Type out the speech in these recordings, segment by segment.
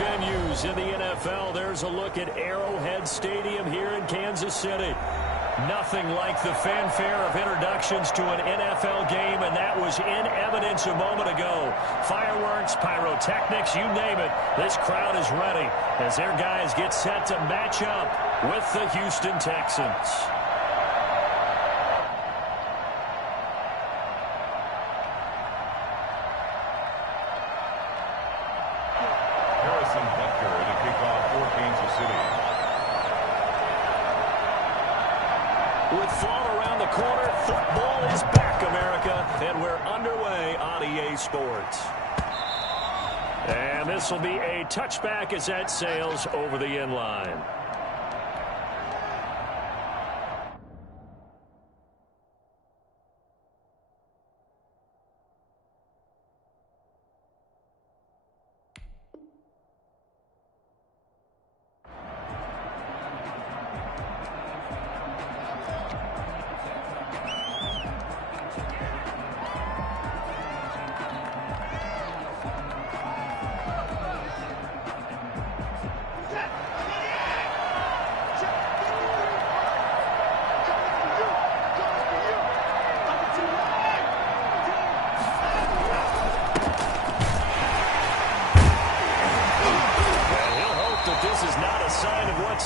venues in the NFL. There's a look at Arrowhead Stadium here in Kansas City. Nothing like the fanfare of introductions to an NFL game, and that was in evidence a moment ago. Fireworks, pyrotechnics, you name it. This crowd is ready as their guys get set to match up with the Houston Texans. With fall around the corner, football is back, America, and we're underway on EA Sports. And this will be a touchback as that sails over the end line.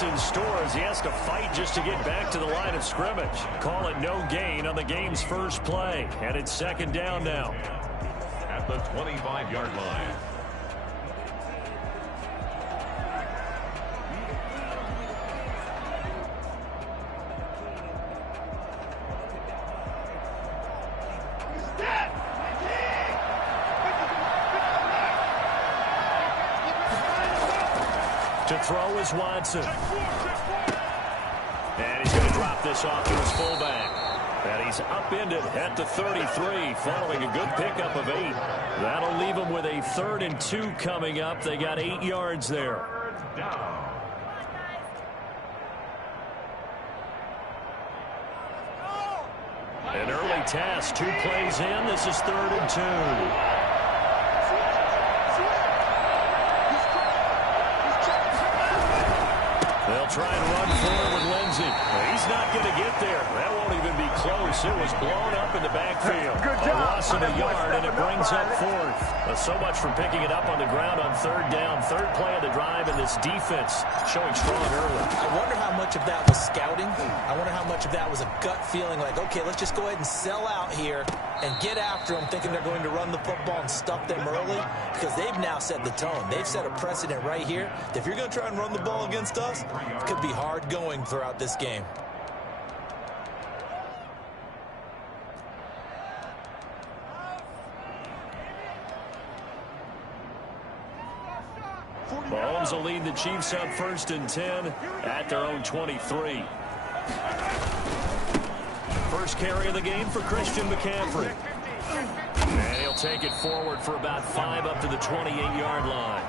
In store as he has to fight just to get back to the line of scrimmage. Call it no gain on the game's first play, and it's second down now. At the 25-yard line. To throw is Watson. And he's going to drop this off to his fullback. And he's upended at the 33 following a good pickup of 8. That'll leave him with a 3rd and 2 coming up. They got 8 yards there. An early test. 2 plays in. This is 3rd and 2. They'll try and run forward with Lindsey. He's not going to get there. That won't even be close. It was blown up in the backfield. A loss of a yard, and it brings up 4th. So much for picking it up on the ground on 3rd down. 3rd play of the drive, and this defense showing strong early. I wonder how much of that was scouting. I wonder how much of that was a gut feeling like, okay, let's just go ahead and sell out here and get after them, thinking they're going to run the football and stuff them early, because they've now set the tone. They've set a precedent right here. If you're going to try and run the ball against us, it could be hard going throughout this game. Mahomes will lead the Chiefs up 1st and 10 at their own 23. First carry of the game for Christian McCaffrey. And he'll take it forward for about 5 up to the 28-yard line.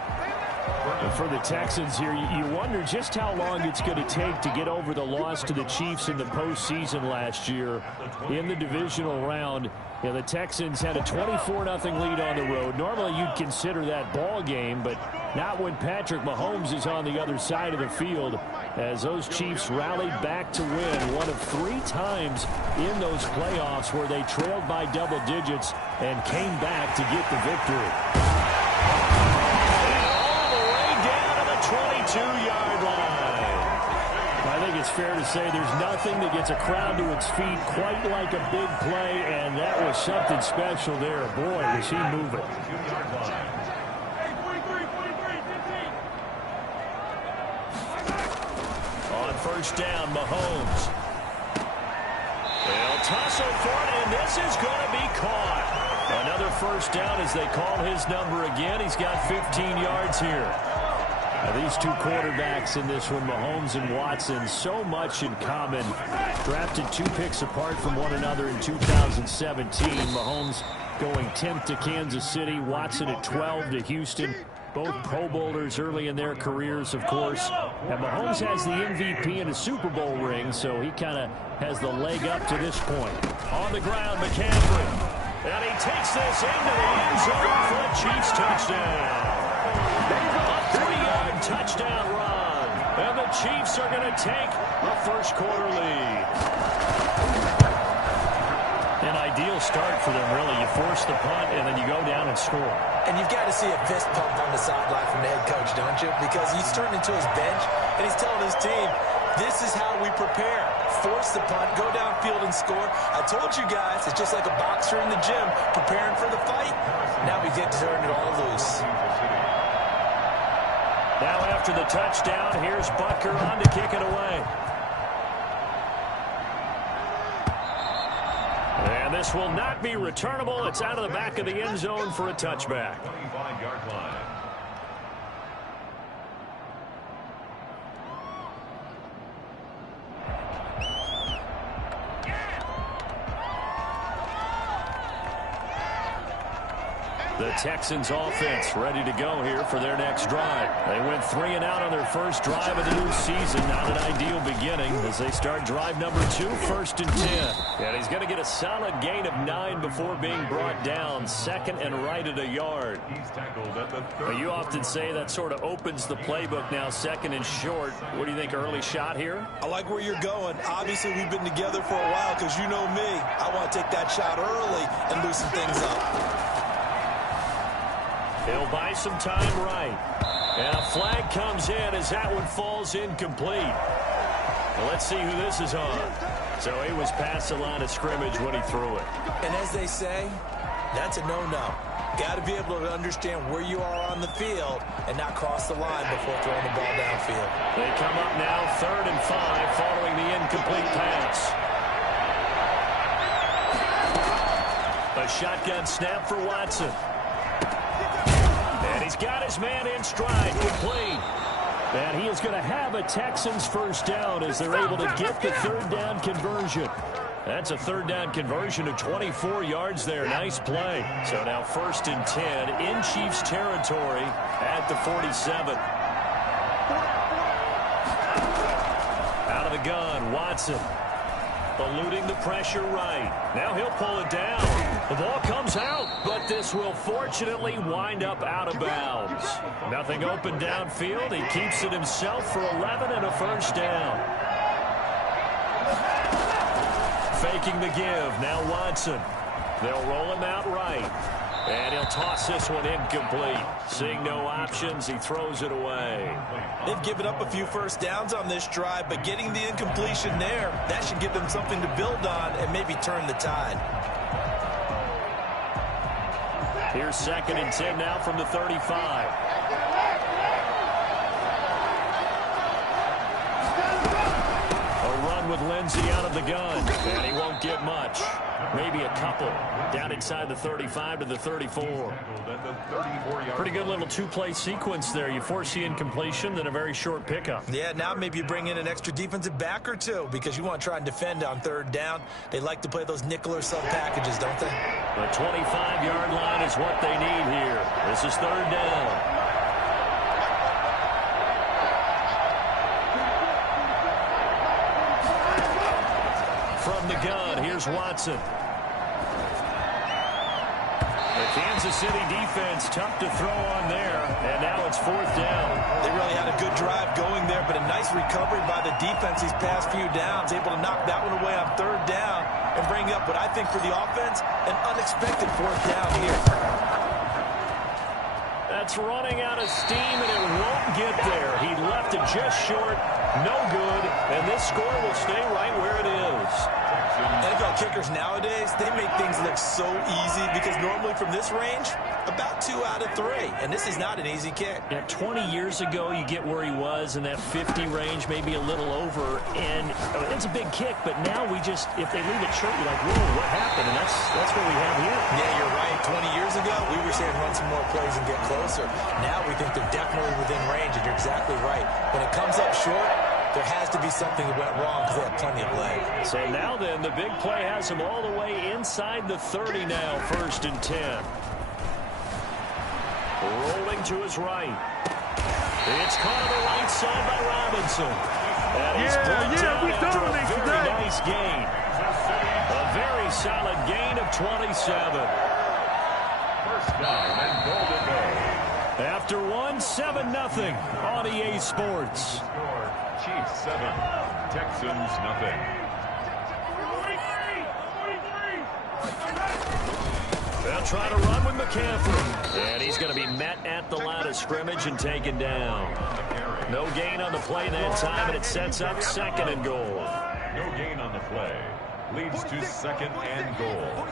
And for the Texans here, you wonder just how long it's going to take to get over the loss to the Chiefs in the postseason last year in the divisional round. You know, the Texans had a 24-0 lead on the road. Normally you'd consider that ball game, but not when Patrick Mahomes is on the other side of the field, as those Chiefs rallied back to win one of 3 times in those playoffs where they trailed by double digits and came back to get the victory. 22-yard line. I think it's fair to say there's nothing that gets a crowd to its feet quite like a big play, and that was something special there. Boy, was he moving. On 1st down, Mahomes. They'll tussle for it, and this is going to be caught. Another 1st down as they call his number again. He's got 15 yards here. Now, these 2 quarterbacks in this one, Mahomes and Watson, so much in common. Drafted 2 picks apart from one another in 2017. Mahomes going 10th to Kansas City, Watson at 12 to Houston. Both Pro Bowlers early in their careers, of course. And Mahomes has the MVP and a Super Bowl ring, so he kind of has the leg up to this point. On the ground, McCaffrey. And he takes this into the end zone for a Chiefs touchdown. A 3 touchdown run. And the Chiefs are going to take the first quarter lead. An ideal start for them, really. You force the punt, and then you go down and score. And you've got to see a fist pump on the sideline from the head coach, don't you? Because he's turning to his bench, and he's telling his team, this is how we prepare. Force the punt, go downfield and score. I told you guys, it's just like a boxer in the gym preparing for the fight. Now we get to turn it all loose. Now after the touchdown, here's Butker on to kick it away. And this will not be returnable. It's out of the back of the end zone for a touchback. 25-yard line. The Texans offense ready to go here for their next drive. They went 3 and out on their first drive of the new season. Not an ideal beginning as they start drive number 2, 1st and 10. And he's going to get a solid gain of 9 before being brought down. 2nd and right at a yard. He's tackled at the 30. You often say that sort of opens the playbook now, 2nd and short. What do you think, early shot here? I like where you're going. Obviously, we've been together for a while because you know me. I want to take that shot early and loosen things up. He'll buy some time right. And a flag comes in as that one falls incomplete. Well, let's see who this is on. So he was past the line of scrimmage when he threw it. And as they say, that's a no-no. Got to be able to understand where you are on the field and not cross the line before throwing the ball downfield. They come up now 3rd and 5 following the incomplete pass. A shotgun snap for Watson. And he's got his man in stride, complete. And he is going to have a Texans first down as they're able to get the 3rd down conversion. That's a 3rd down conversion of 24 yards there. Nice play. So now 1st and 10 in Chiefs territory at the 47. Out of the gun, Watson. Eluding the pressure right. Now he'll pull it down. The ball comes out, but this will fortunately wind up out of bounds. Nothing open downfield. He keeps it himself for 11 and a first down. Faking the give. Now Watson. They'll roll him out right. And he'll toss this one incomplete. Seeing no options, he throws it away. They've given up a few first downs on this drive, but getting the incompletion there, that should give them something to build on and maybe turn the tide. Here's 2nd and 10 now from the 35. A run with Lindsey out of the gun, and he won't get much. Maybe a couple. Down inside the 35 to the 34. Pretty good little 2-play sequence there. You force the incompletion, then a very short pickup. Yeah, now maybe you bring in an extra defensive back or two because you want to try and defend on 3rd down. They like to play those nickel or sub packages, don't they? The 25-yard line is what they need here. This is 3rd down. From the gun, here's Watson. The Kansas City defense tough to throw on there, and now it's 4th down. They really had a good drive going there, but a nice recovery by the defense these past few downs, able to knock that one away on 3rd down and bring up what I think for the offense, an unexpected 4th down here. That's running out of steam, and it won't get there. He left it just short, no good, and this score will stay right where it is. NFL kickers nowadays, they make things look so easy because normally from this range, about 2 out of 3. And this is not an easy kick. Yeah, 20 years ago, you get where he was in that 50 range, maybe a little over. And it's a big kick, but now we just, if they leave it short, you're like, whoa, what happened? And that's what we have here. Yeah, you're right. 20 years ago, we were saying run some more plays and get closer. Now we think they're definitely within range, and you're exactly right. When it comes up short, there has to be something that went wrong because they had plenty of leg. So now then, the big play has him all the way inside the 30 now, 1st and 10. Rolling to his right. It's caught on the right side by Robinson. And he's brought down after a very nice gain. A very solid gain of 27. First down and goal to go. After one, 7-0 on EA Sports. Score, Chiefs 7, Texans nothing. They'll try to run with McCaffrey. And he's going to be met at the line of scrimmage and taken down. No gain on the play that time, and it sets up 2nd and goal. No gain on the play. Leads to 2nd and goal.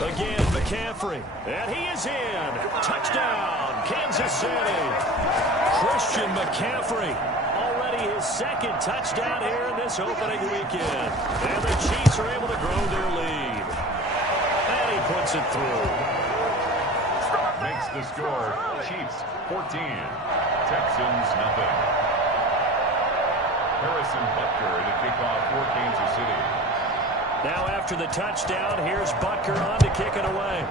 Again, McCaffrey. And he is in. Touchdown, Kansas City. Christian McCaffrey. Already his 2nd touchdown here in this opening weekend. And the Chiefs are able to grow their lead. And he puts it through. Makes the score, Chiefs 14, Texans nothing. Harrison Butker to kick off for Kansas City. Now after the touchdown, here's Butker on to kick it away.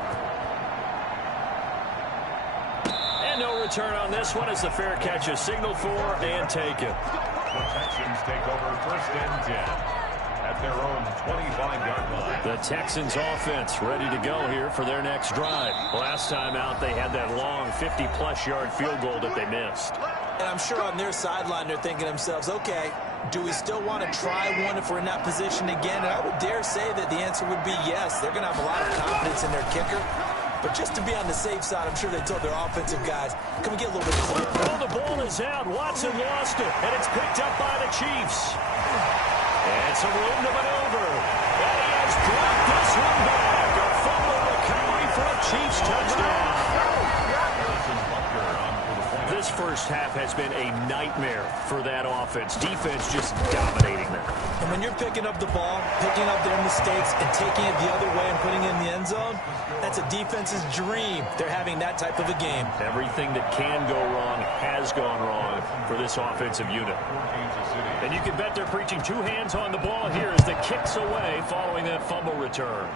And no return on this one as the fair catch is signaled for and taken. The Texans take over 1st and 10 at their own 25-yard line. The Texans offense ready to go here for their next drive. Last time out, they had that long 50-plus yard field goal that they missed. And I'm sure on their sideline they're thinking to themselves, okay, do we still want to try one if we're in that position again? And I would dare say that the answer would be yes. They're going to have a lot of confidence in their kicker. But just to be on the safe side, I'm sure they told their offensive guys, can we get a little bit closer? Oh, the ball is out. Watson lost it, and it's picked up by the Chiefs. And some room to maneuver. And he has brought this one back. A fumble recovery for a Chiefs touchdown. This first half has been a nightmare for that offense. Defense just dominating them. And when you're picking up the ball, picking up their mistakes, and taking it the other way and putting it in the end zone, that's a defense's dream. They're having that type of a game. Everything that can go wrong has gone wrong for this offensive unit. And you can bet they're preaching 2 hands on the ball here as the kick's away following that fumble return.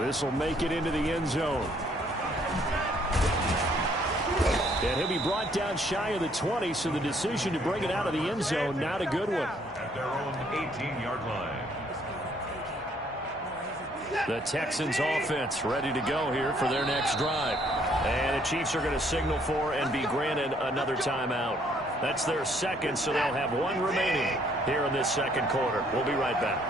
This will make it into the end zone. And he'll be brought down shy of the 20, so the decision to bring it out of the end zone, not a good one. At their own 18-yard line. The Texans offense ready to go here for their next drive. And the Chiefs are going to signal for and be granted another timeout. That's their 2nd, so they'll have 1 remaining here in this 2nd quarter. We'll be right back.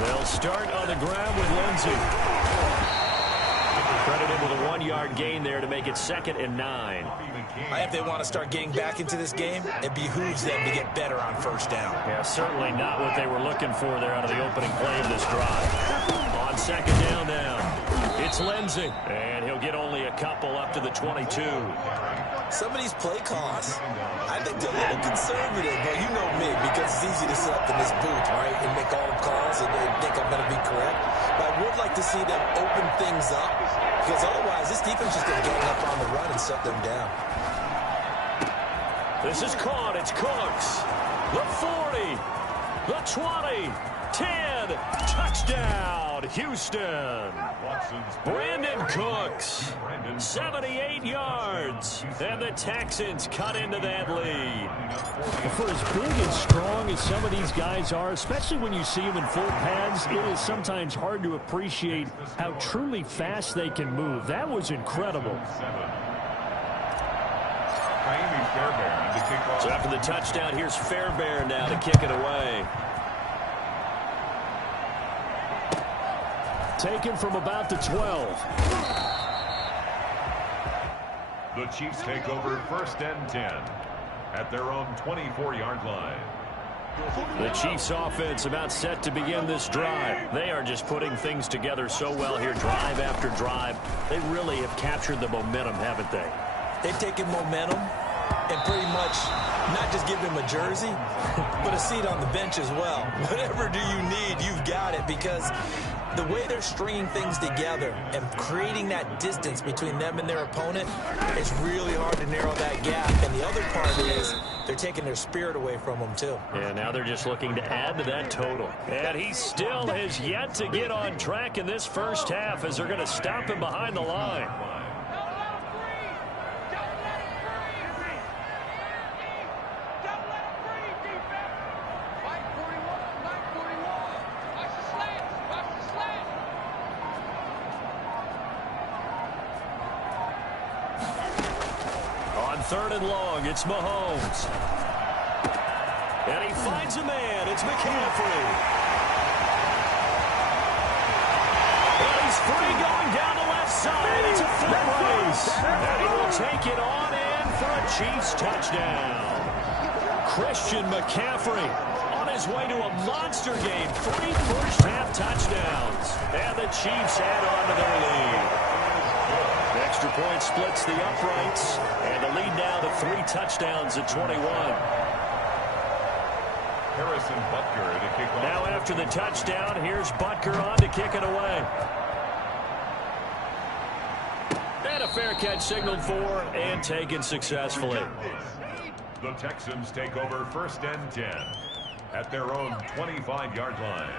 They'll start on the ground with Lindsey. Credited with a 1-yard gain there to make it 2nd and 9. If they want to start getting back into this game, it behooves them to get better on 1st down. Yeah, certainly not what they were looking for there out of the opening play of this drive. On 2nd down now, it's Lindsey. And he'll get only a couple up to the 22. Some of these play calls, I think they're a little conservative, but you know me, because it's easy to sit up in this booth, right, and make all the calls and think I'm going to be correct. But I would like to see them open things up, because otherwise this defense is going to get up on the run and shut them down. This is caught. It's Cooks. The 40, the 20, 10, touchdown, Houston. Brandon Cooks, 78 yards, and the Texans cut into that lead. For as big and strong as some of these guys are, especially when you see them in full pads, it is sometimes hard to appreciate how truly fast they can move. That was incredible. So after the touchdown, here's Fairbairn now to kick it away. Taken from about the 12. The Chiefs take over 1st and 10 at their own 24-yard line. The Chiefs offense about set to begin this drive. They are just putting things together so well here, drive after drive. They really have captured the momentum, haven't they? They've taken momentum and pretty much not just give him a jersey, but a seat on the bench as well. Whatever do you need, you've got it, because the way they're stringing things together and creating that distance between them and their opponent, it's really hard to narrow that gap. And the other part is they're taking their spirit away from them, too. And now they're just looking to add to that total. And he still has yet to get on track in this first half as they're going to stop him behind the line. 3rd and long. It's Mahomes. And he finds a man. It's McCaffrey. Well, he's free going down the left side. It's a foot race. And he will take it on in for a Chiefs touchdown. Christian McCaffrey on his way to a monster game. 3 first-half touchdowns. And the Chiefs add on to their lead. The extra point splits the uprights. And the lead now to 3 touchdowns at 21. Harrison Butker to kick off. Now after the touchdown, here's Butker on to kick it away. And a fair catch signaled for and taken successfully. The Texans take over 1st and 10 at their own 25-yard line.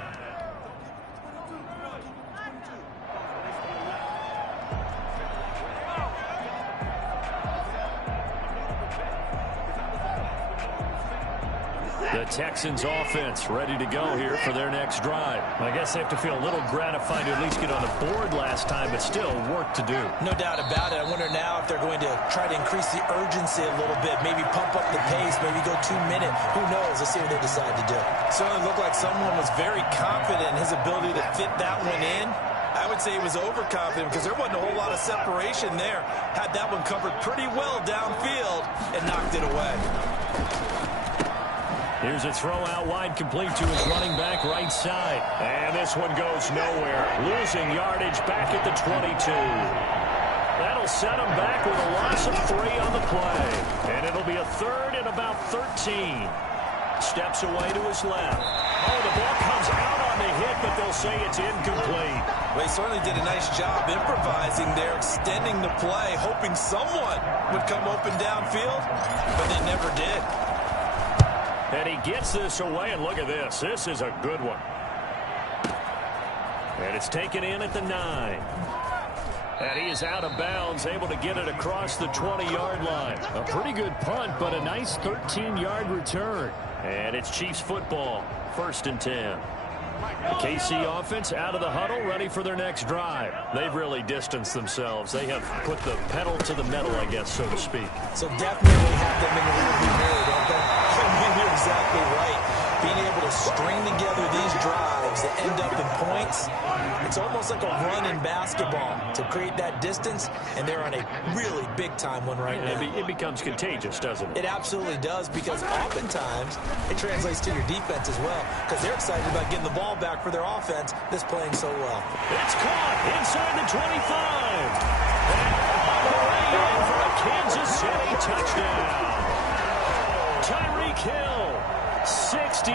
The Texans offense ready to go here for their next drive. I guess they have to feel a little gratified to at least get on the board last time, but still work to do. No doubt about it. I wonder now if they're going to try to increase the urgency a little bit, maybe pump up the pace, maybe go 2-minute. Who knows? Let's see what they decide to do. Certainly looked like someone was very confident in his ability to fit that one in. I would say he was overconfident because there wasn't a whole lot of separation there. Had that one covered pretty well downfield and knocked it away. Here's a throw out wide, complete to his running back right side. And this one goes nowhere. Losing yardage back at the 22. That'll set him back with a loss of 3 on the play. And it'll be a 3rd and about 13. Steps away to his left. Oh, the ball comes out on the hit, but they'll say it's incomplete. Well, he certainly did a nice job improvising there, extending the play, hoping someone would come open downfield, but they never did. And he gets this away, and look at this. This is a good one. And it's taken in at the 9. And he is out of bounds, able to get it across the 20-yard line. A pretty good punt, but a nice 13-yard return. And it's Chiefs football, 1st and 10. The KC offense out of the huddle, ready for their next drive. They've really distanced themselves. They have put the pedal to the metal, I guess, so to speak. So definitely have them in the rearview mirror, don't they? You're exactly right. Being able to string together these drives that end up in points, it's almost like a run in basketball to create that distance, and they're on a really big-time one right now. It becomes contagious, doesn't it? It absolutely does, because oftentimes it translates to your defense as well, because they're excited about getting the ball back for their offense that's playing so well. It's caught inside the 25. And away in for a Kansas City touchdown. Tyreek Hill, 68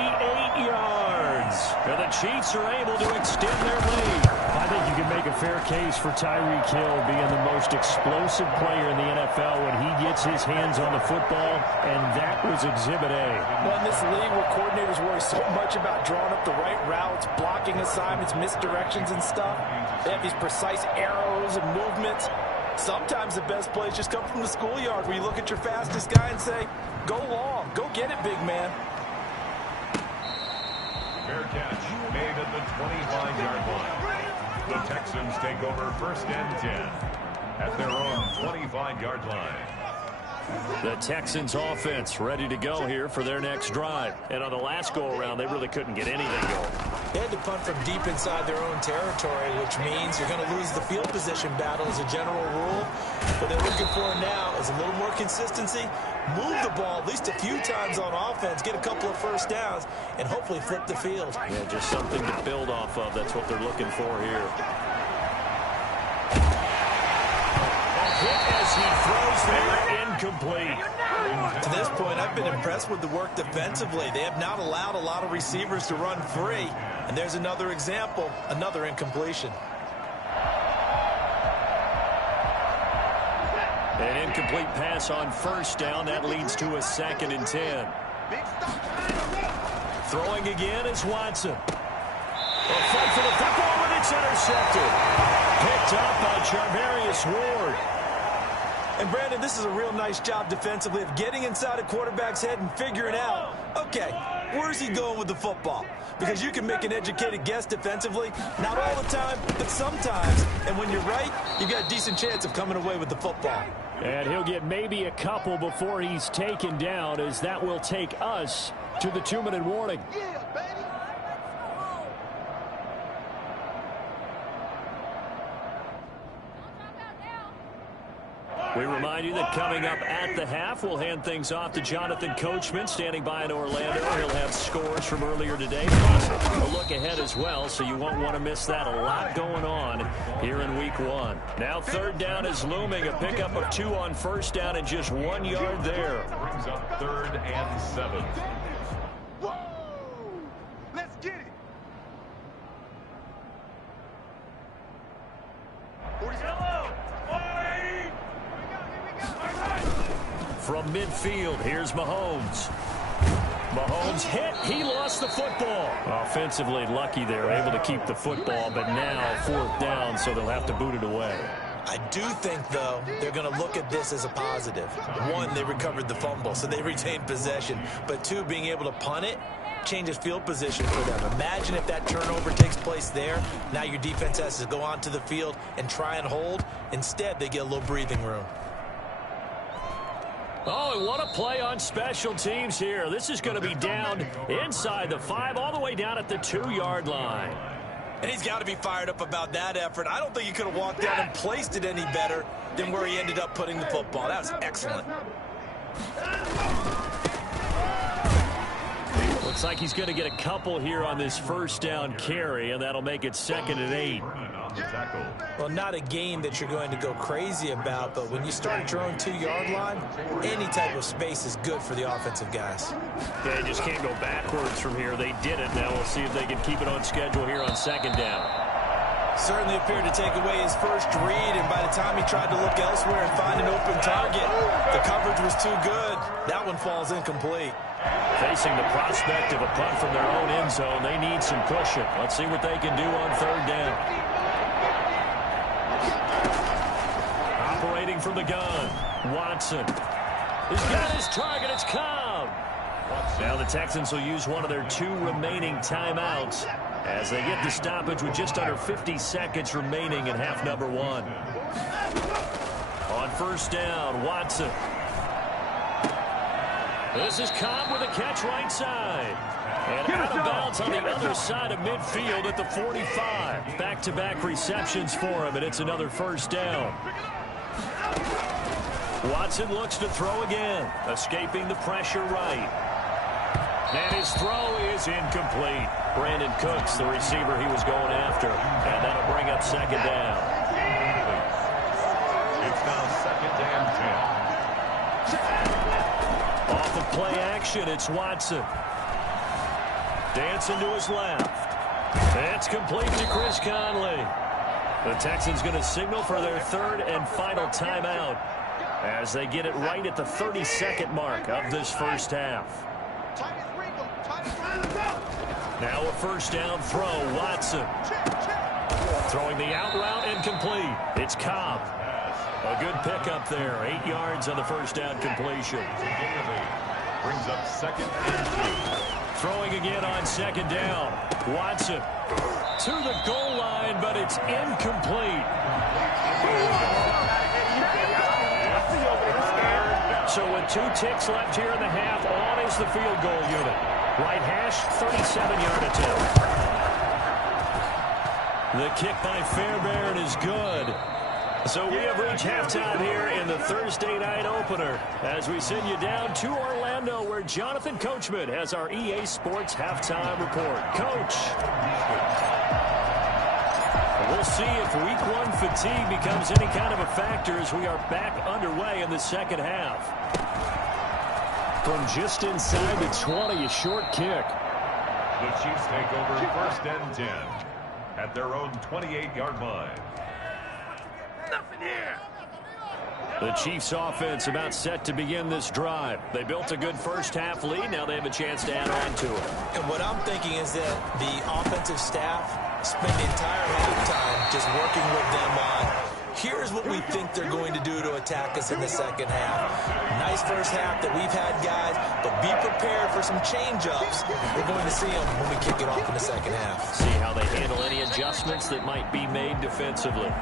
yards. And the Chiefs are able to extend their lead. I think you can make a fair case for Tyreek Hill being the most explosive player in the NFL when he gets his hands on the football, and that was Exhibit A. Well, in this league where coordinators worry so much about drawing up the right routes, blocking assignments, misdirections and stuff, they have these precise arrows and movements. Sometimes the best plays just come from the schoolyard where you look at your fastest guy and say, go long, go get it, big man. Fair catch made at the 25-yard line. The Texans take over 1st and 10 at their own 25-yard line. The Texans offense ready to go here for their next drive. And on the last go-around, they really couldn't get anything going. They had to punt from deep inside their own territory, which means you're going to lose the field position battle as a general rule. What they're looking for now is a little more consistency, move the ball at least a few times on offense, get a couple of first downs, and hopefully flip the field. Yeah, just something to build off of. That's what they're looking for here. Hit as he throws there, incomplete. To this point, I've been impressed with the work defensively. They have not allowed a lot of receivers to run free. And there's another example, another incompletion. An incomplete pass on first down. That leads to a 2nd and 10. Throwing again is Watson. A fight for the football, and it's intercepted. Picked up by Charvarius Ward. And, Brandon, this is a real nice job defensively of getting inside a quarterback's head and figuring out, okay, where's he going with the football? Because you can make an educated guess defensively, not all the time, but sometimes. And when you're right, you've got a decent chance of coming away with the football. And he'll get maybe a couple before he's taken down, as that will take us to the 2-minute warning. We remind you that coming up at the half, we'll hand things off to Jonathan Coachman, standing by in Orlando. He'll have scores from earlier today, plus a look ahead as well, so you won't want to miss that. A lot going on here in week 1. Now 3rd down is looming, a pickup of 2 on 1st down and just 1 yard there. Brings up 3rd and 7. Let's get it. From midfield, here's Mahomes. Mahomes hit. He lost the football. Offensively lucky they're able to keep the football, but now 4th down, so they'll have to boot it away. I do think, though, they're going to look at this as a positive. 1, they recovered the fumble, so they retained possession. But 2, being able to punt it changes field position for them. Imagine if that turnover takes place there. Now your defense has to go onto the field and try and hold. Instead, they get a little breathing room. Oh, and what a play on special teams here. This is going to be down inside the 5, all the way down at the 2-yard line. And he's got to be fired up about that effort. I don't think he could have walked down and placed it any better than where he ended up putting the football. That was excellent. Looks like he's going to get a couple here on this 1st down carry, and that'll make it 2nd and 8. Well, not a game that you're going to go crazy about, but when you start at your own 2-yard line, any type of space is good for the offensive guys. They just can't go backwards from here. They did it. Now we'll see if they can keep it on schedule here on 2nd down. Certainly appeared to take away his first read, and by the time he tried to look elsewhere and find an open target, the coverage was too good. That one falls incomplete. Facing the prospect of a punt from their own end zone, they need some cushion. Let's see what they can do on 3rd down. Operating from the gun, Watson. He's got his target. It's Cobb. Now the Texans will use one of their 2 remaining timeouts as they get the stoppage with just under 50 seconds remaining in half number 1. On 1st down, Watson. This is Cobb with a catch right side. And out of bounds on the other side of midfield at the 45. Back-to-back receptions for him, and it's another 1st down. Watson looks to throw again, escaping the pressure right. And his throw is incomplete. Brandon Cooks, the receiver he was going after, and that'll bring up 2nd down. It's now 2nd and 10. Off of play action, it's Watson. Dancing to his left. It's complete to Chris Conley. The Texans going to signal for their 3rd and final timeout as they get it right at the 32nd mark of this 1st half. Now a 1st down throw, Watson. Throwing the out route incomplete. It's Cobb. A good pickup there. 8 yards on the 1st down completion. Brings up 2nd and 2. Throwing again on 2nd down. Watson to the goal line, but it's incomplete. So with 2 ticks left here in the half, on is the field goal unit. Right hash, 37-yard attempt. The kick by Fairbairn is good. So we have reached halftime here in the Thursday night opener as we send you down to Orlando where Jonathan Coachman has our EA Sports halftime report. Coach. We'll see if week 1 fatigue becomes any kind of a factor as we are back underway in the 2nd half. From just inside the 20, a short kick. The Chiefs take over 1st and 10 at their own 28-yard line. Nothing here. The Chiefs offense about set to begin this drive. They built a good 1st half lead. Now they have a chance to add on to it. And what I'm thinking is that the offensive staff spend the entire halftime just working with them on, here's what we we think they're going to do to attack us in the second half. Nice first half that we've had, guys, but be prepared for some change-ups. We're going to see them when we kick it off in the second half. See how they handle any adjustments that might be made defensively.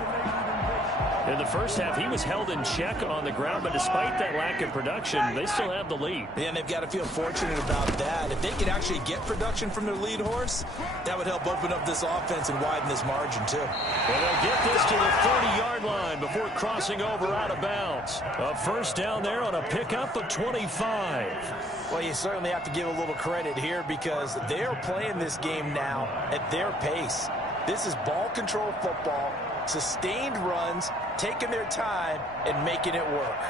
In the first half, he was held in check on the ground, but despite that lack of production, they still have the lead. Yeah, and they've got to feel fortunate about that. If they could actually get production from their lead horse, that would help open up this offense and widen this margin, too. Well, they'll get this to the 30-yard line before crossing over out of bounds. A first down there on a pickup of 25. Well, you certainly have to give a little credit here because they're playing this game now at their pace. This is ball control football, sustained runs, taking their time, and making it work.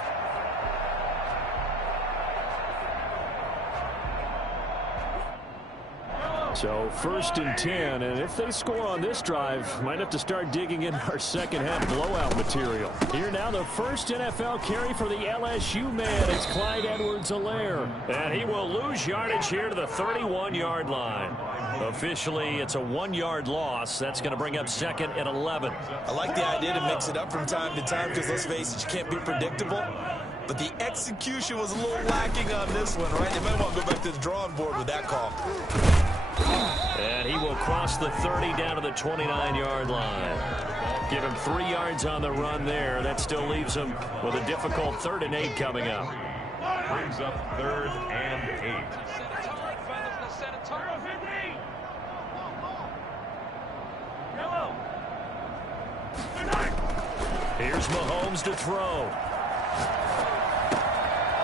So first and 10, and if they score on this drive, might have to start digging in our second half blowout material. Here now, the first NFL carry for the LSU man. It's Clyde Edwards-Helaire, and he will lose yardage here to the 31-yard line. Officially, it's a 1-yard loss. That's going to bring up second and 11. I like the idea to mix it up from time to time because, let's face it, you can't be predictable. But the execution was a little lacking on this one, right? They might want to go back to the drawing board with that call. And he will cross the 30 down to the 29-yard line. Give him 3 yards on the run there. That still leaves him with a difficult 3rd and 8 coming up. Brings up 3rd and 8. Here's Mahomes to throw.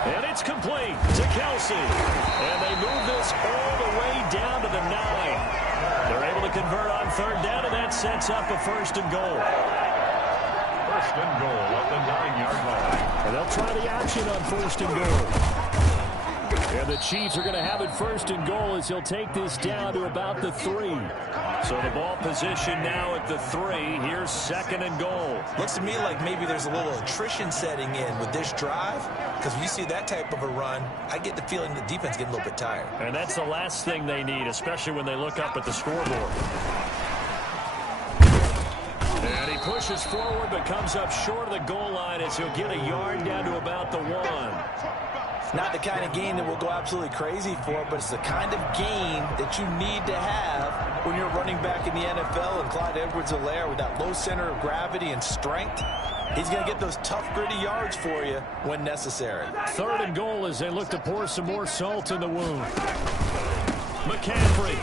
And it's complete to Kelsey. And they move this all the way down to the 9. They're able to convert on 3rd down, and that sets up a 1st and goal. 1st and goal at the 9-yard line. And they'll try the option on 1st and goal. And the Chiefs are going to have it 1st and goal as he'll take this down to about the 3. So the ball position now at the 3. Here's 2nd and goal. Looks to me like maybe there's a little attrition setting in with this drive, because when you see that type of a run, I get the feeling the defense getting a little bit tired. And that's the last thing they need, especially when they look up at the scoreboard. And he pushes forward but comes up short of the goal line as he'll get a yard down to about the 1. Not the kind of game that we'll go absolutely crazy for, but it's the kind of game that you need to have when you're running back in the NFL. And Clyde Edwards-Helaire, with that low center of gravity and strength, he's going to get those tough, gritty yards for you when necessary. 3rd and goal as they look to pour some more salt in the wound. McCaffrey.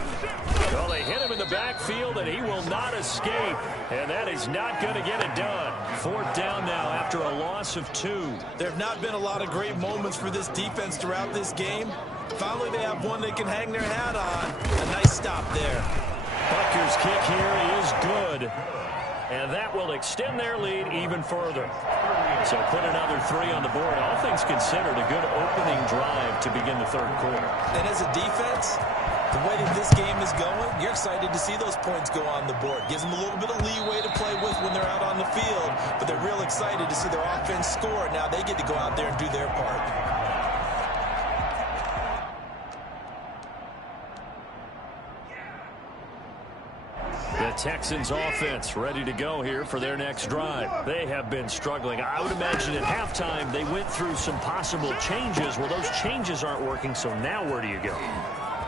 Well, they hit him in the backfield, and he will not escape. And that is not going to get it done. 4th down now after a loss of 2. There have not been a lot of great moments for this defense throughout this game. Finally, they have one they can hang their hat on. A nice stop there. Butker's kick here is good. And that will extend their lead even further. So put another 3 on the board. All things considered, a good opening drive to begin the 3rd quarter. And as a defense, the way that this game is going, you're excited to see those points go on the board. Gives them a little bit of leeway to play with when they're out on the field, but they're real excited to see their offense score. Now they get to go out there and do their part. The Texans offense ready to go here for their next drive. They have been struggling. I would imagine at halftime they went through some possible changes. Well, those changes aren't working, so now where do you go?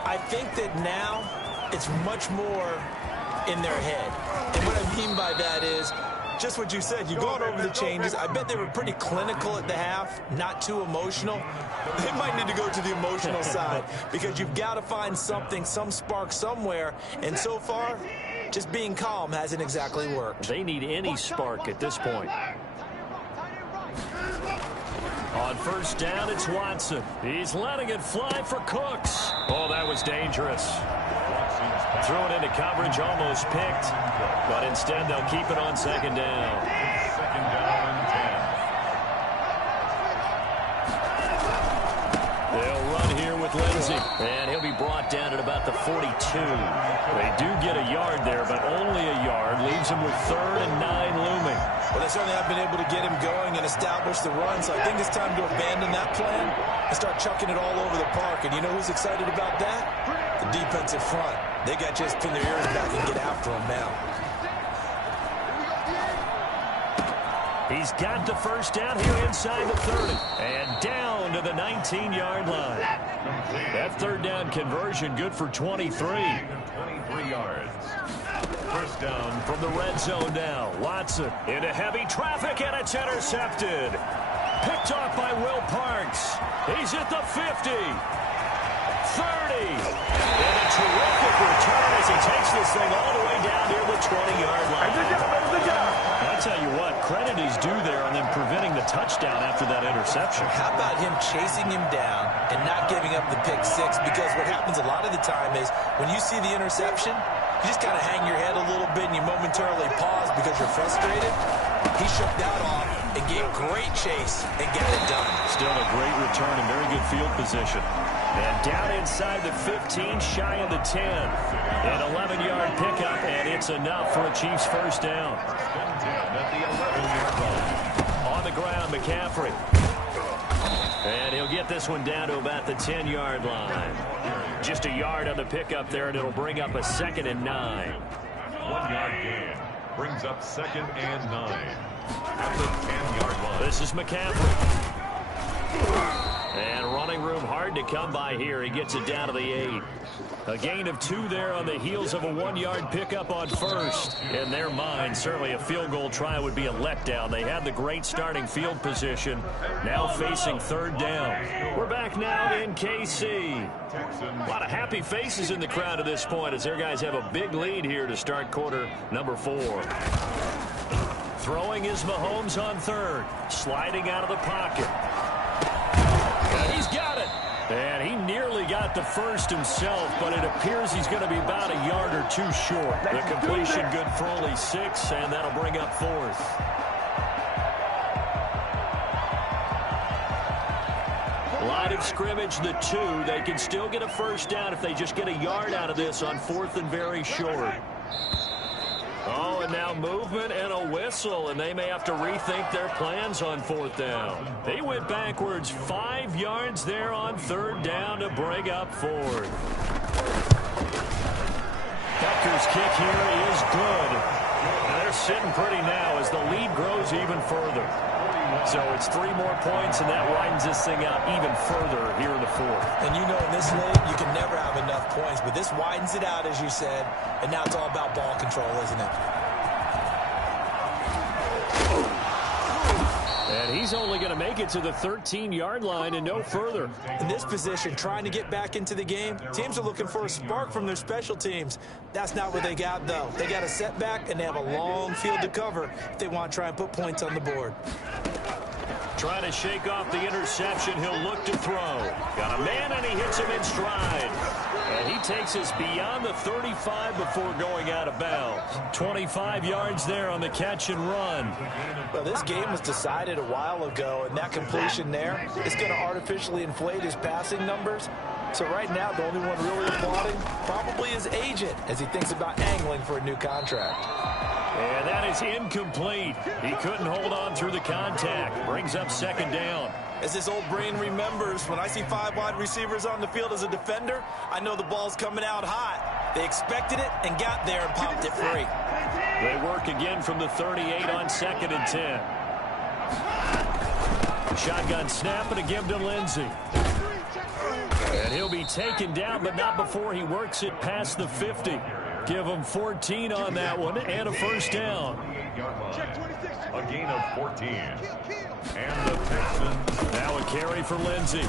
I think that now it's much more in their head. And what I mean by that is just what you said. You've gone over the changes. I bet they were pretty clinical at the half, not too emotional. They might need to go to the emotional side because you've got to find something, some spark somewhere. And so far, just being calm hasn't exactly worked. They need any spark at this point. On 1st down, it's Watson. He's letting it fly for Cooks. Oh, that was dangerous. Thrown into coverage, almost picked. But instead, they'll keep it on 2nd down. 2nd down and 10. They'll run here with Lindsey. And he'll be brought down at about the 42. They do get a yard there, but only a yard. Leaves him with 3rd and 9 looming. Well, they certainly have been able to get him going and establish the run, so I think it's time to abandon that plan and start chucking it all over the park. And you know who's excited about that? The defensive front. They got to just pin their ears back and get after him now. He's got the first down here inside the 30. And down to the 19-yard line. That third down conversion good for 23. 23 yards. First down from the red zone now. Watson into heavy traffic, and it's intercepted. Picked off by Will Parks. He's at the 50. 30. And a terrific return as he takes this thing all the way down near the 20-yard line. Good job. I tell you what, credit is due there on them preventing the touchdown after that interception. How about him chasing him down and not giving up the pick six? Because what happens a lot of the time is when you see the interception, you just kind of hang your head a little bit and you momentarily pause because you're frustrated. He shook that off and gave great chase and got it done. Still a great return and very good field position. And down inside the 15, shy of the 10. An 11-yard pickup, and it's enough for a Chiefs first down. On the ground, McCaffrey. And he'll get this one down to about the 10-yard line. Just a yard on the pickup there, and it'll bring up a 2nd and 9. 1-yard gain brings up 2nd and 9 at the 10-yard line. This is McCaffrey. And running room hard to come by here. He gets it down to the 8. A gain of 2 there on the heels of a 1-yard pickup on first. In their mind, certainly a field goal try would be a letdown. They had the great starting field position, now facing 3rd down. We're back now in KC. A lot of happy faces in the crowd at this point as their guys have a big lead here to start quarter number 4. Throwing is Mahomes on 3rd. Sliding out of the pocket. And he's got it. And he nearly got the first himself, but it appears he's going to be about a yard or 2 short. The completion good for only 6, and that'll bring up 4th. Line of scrimmage, the 2. They can still get a first down if they just get a yard out of this on 4th and very short. Oh, and now movement and a whistle, and they may have to rethink their plans on 4th down. They went backwards 5 yards there on 3rd down to bring up 4th. Butker's kick here is good. And they're sitting pretty now as the lead grows even further. So it's 3 more points, and that widens this thing out even further here in the 4th. And you know in this league, you can never have enough points, but this widens it out, as you said, and now it's all about ball control, isn't it? And he's only going to make it to the 13-yard line and no further. In this position, trying to get back into the game, teams are looking for a spark from their special teams. That's not what they got, though. They got a setback, and they have a long field to cover if they want to try and put points on the board. Trying to shake off the interception. He'll look to throw. Got a man, and he hits him in stride. And he takes us beyond the 35 before going out of bounds. 25 yards there on the catch and run. Well, this game was decided a while ago, and that completion there is going to artificially inflate his passing numbers. So right now, the only one really applauding probably his agent as he thinks about angling for a new contract. And that is incomplete. He couldn't hold on through the contact. Brings up 2nd down. As this old brain remembers, when I see 5 wide receivers on the field as a defender, I know the ball's coming out hot. They expected it and got there and popped it free. They work again from the 38 on 2nd and 10. Shotgun snap, and a give to Lindsey. And he'll be taken down, but not before he works it past the 50. Give him 14 on that one and a first down. A gain of 14. And the Texans now a carry for Lindsey.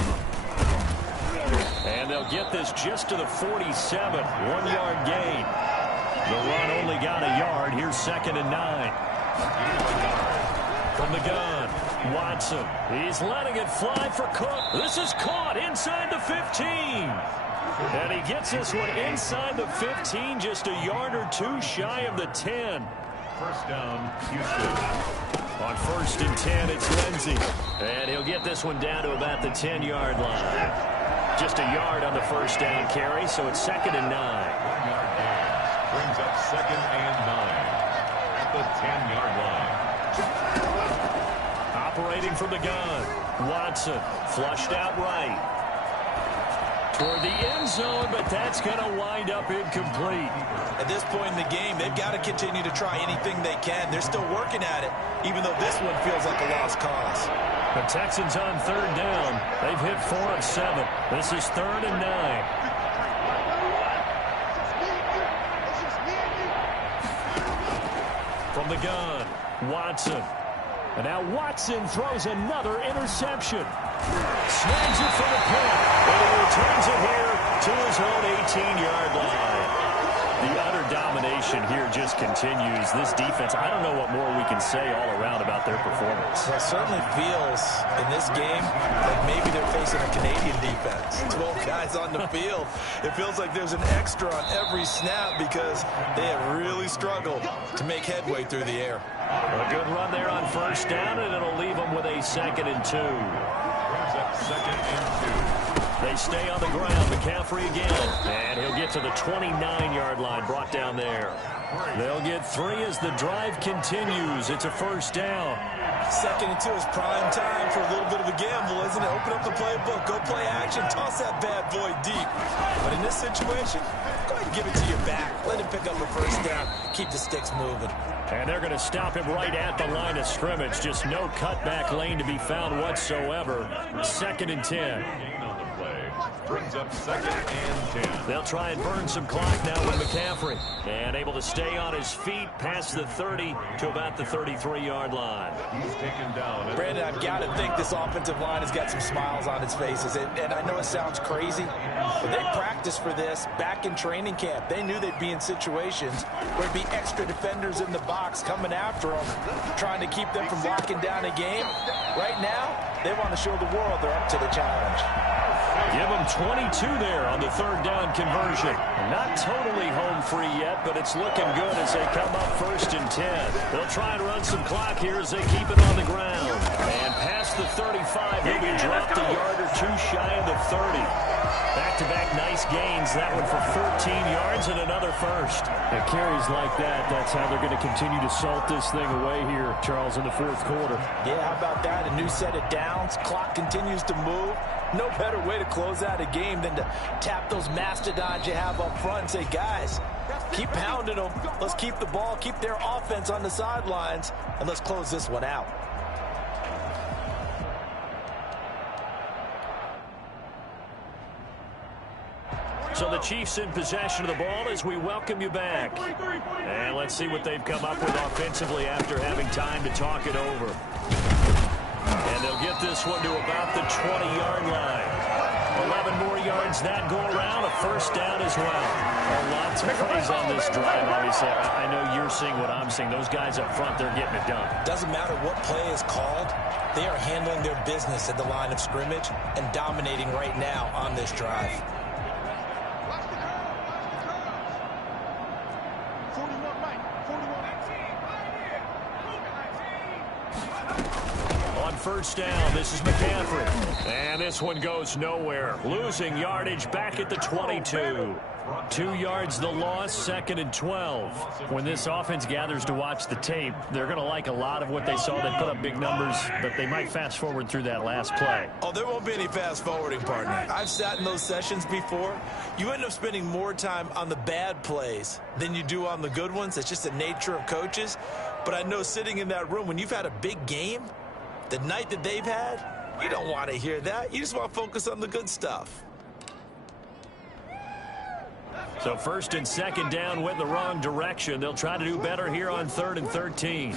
And they'll get this just to the 47. 1-yard gain. The run only got a yard. Here's 2nd and 9. From the gun, Watson. He's letting it fly for Cook. This is caught inside the 15. And he gets this one inside the 15, just a yard or 2 shy of the 10. First down, Houston. On 1st and 10, it's Lindsey. And he'll get this one down to about the 10-yard line. Just a yard on the first down carry, so it's 2nd and 9. 1-yard gain brings up 2nd and 9 at the 10-yard line. Operating from the gun, Watson flushed out right. toward the end zone, but that's going to wind up incomplete. At this point in the game, they've got to continue to try anything they can. They're still working at it, even though this one feels like a lost cause. The Texans on third down. They've hit 4 of 7. This is 3rd and 9. From the gun, Watson. And now Watson throws another interception. Snags it for the pick. And he returns it here to his own 18-yard line. The utter domination here just continues. This defense, I don't know what more we can say all around about their performance. Well, it certainly feels in this game like maybe they're facing a Canadian defense. 12 guys on the field. It feels like there's an extra on every snap because they have really struggled to make headway through the air. A good run there on first down, and it'll leave them with a 2nd and 2. Brings up 2nd and 2. They stay on the ground. McCaffrey again. And he'll get to the 29-yard line, brought down there. They'll get 3 as the drive continues. It's a first down. 2nd and 2 is prime time for a little bit of a gamble, isn't it? Open up the playbook, go play action, toss that bad boy deep. But in this situation, go ahead and give it to your back. Let him pick up a first down. Keep the sticks moving. And they're going to stop him right at the line of scrimmage. Just no cutback lane to be found whatsoever. 2nd and 10. Brings up 2nd and 10. They'll try and burn some clock now with McCaffrey. And able to stay on his feet past the 30 to about the 33-yard line. He's taken down. Brandon, I've got to think this offensive line has got some smiles on its faces. And I know it sounds crazy, but they practiced for this back in training camp. They knew they'd be in situations where it'd be extra defenders in the box coming after them, trying to keep them from locking down a game. Right now, they want to show the world they're up to the challenge. Give them 22 there on the 3rd down conversion. Not totally home free yet, but it's looking good as they come up 1st and 10. They'll try and run some clock here as they keep it on the ground. And past the 35, he'll be dropped a yard or 2 shy of the 30. Back-to-back nice gains. That one for 14 yards and another first. And carries like that, that's how they're going to continue to salt this thing away here, Charles, in the 4th quarter. Yeah, how about that? A new set of downs. Clock continues to move. No better way to close out a game than to tap those mastodons you have up front and say, guys, keep pounding them. Let's keep the ball, keep their offense on the sidelines, and let's close this one out. So the Chiefs in possession of the ball as we welcome you back. And let's see what they've come up with offensively after having time to talk it over. And they'll get this one to about the 20-yard line. 11 more yards that go around, a first down as well. Lots of plays on this drive, obviously. I know you're seeing what I'm seeing. Those guys up front, they're getting it done. Doesn't matter what play is called. They are handling their business at the line of scrimmage and dominating right now on this drive. First down, this is McCaffrey. And this one goes nowhere. Losing yardage back at the 22. 2 yards the loss, 2nd and 12. When this offense gathers to watch the tape, they're going to like a lot of what they saw. They put up big numbers, but they might fast forward through that last play. Oh, there won't be any fast forwarding, partner. I've sat in those sessions before. You end up spending more time on the bad plays than you do on the good ones. It's just the nature of coaches. But I know sitting in that room, when you've had a big game, the night that they've had, you don't want to hear that. You just want to focus on the good stuff. So 1st and 2nd down went in the wrong direction. They'll try to do better here on 3rd and 13.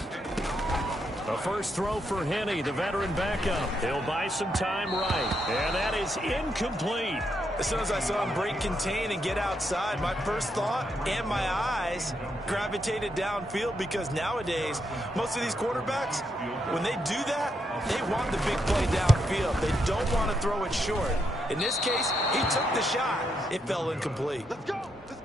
The first throw for Henne, the veteran backup. He'll buy some time right. And that is incomplete. As soon as I saw him break contain and get outside, my first thought and my eyes gravitated downfield because nowadays, most of these quarterbacks, when they do that, they want the big play downfield. They don't want to throw it short. In this case, he took the shot. It fell incomplete.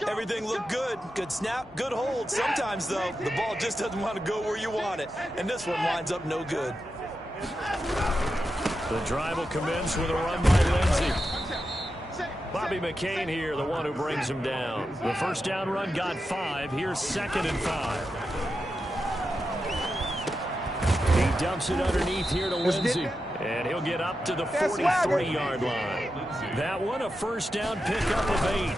Everything looked good. Good snap, good hold. Sometimes, though, the ball just doesn't want to go where you want it. And this one winds up no good. The drive will commence with a run by Lindsey. Bobby McCain here, the one who brings him down. The first down run got 5. Here's 2nd and 5. Dumps it underneath here to Lindsey. And he'll get up to the 43-yard line. That one, a first down pickup of 8.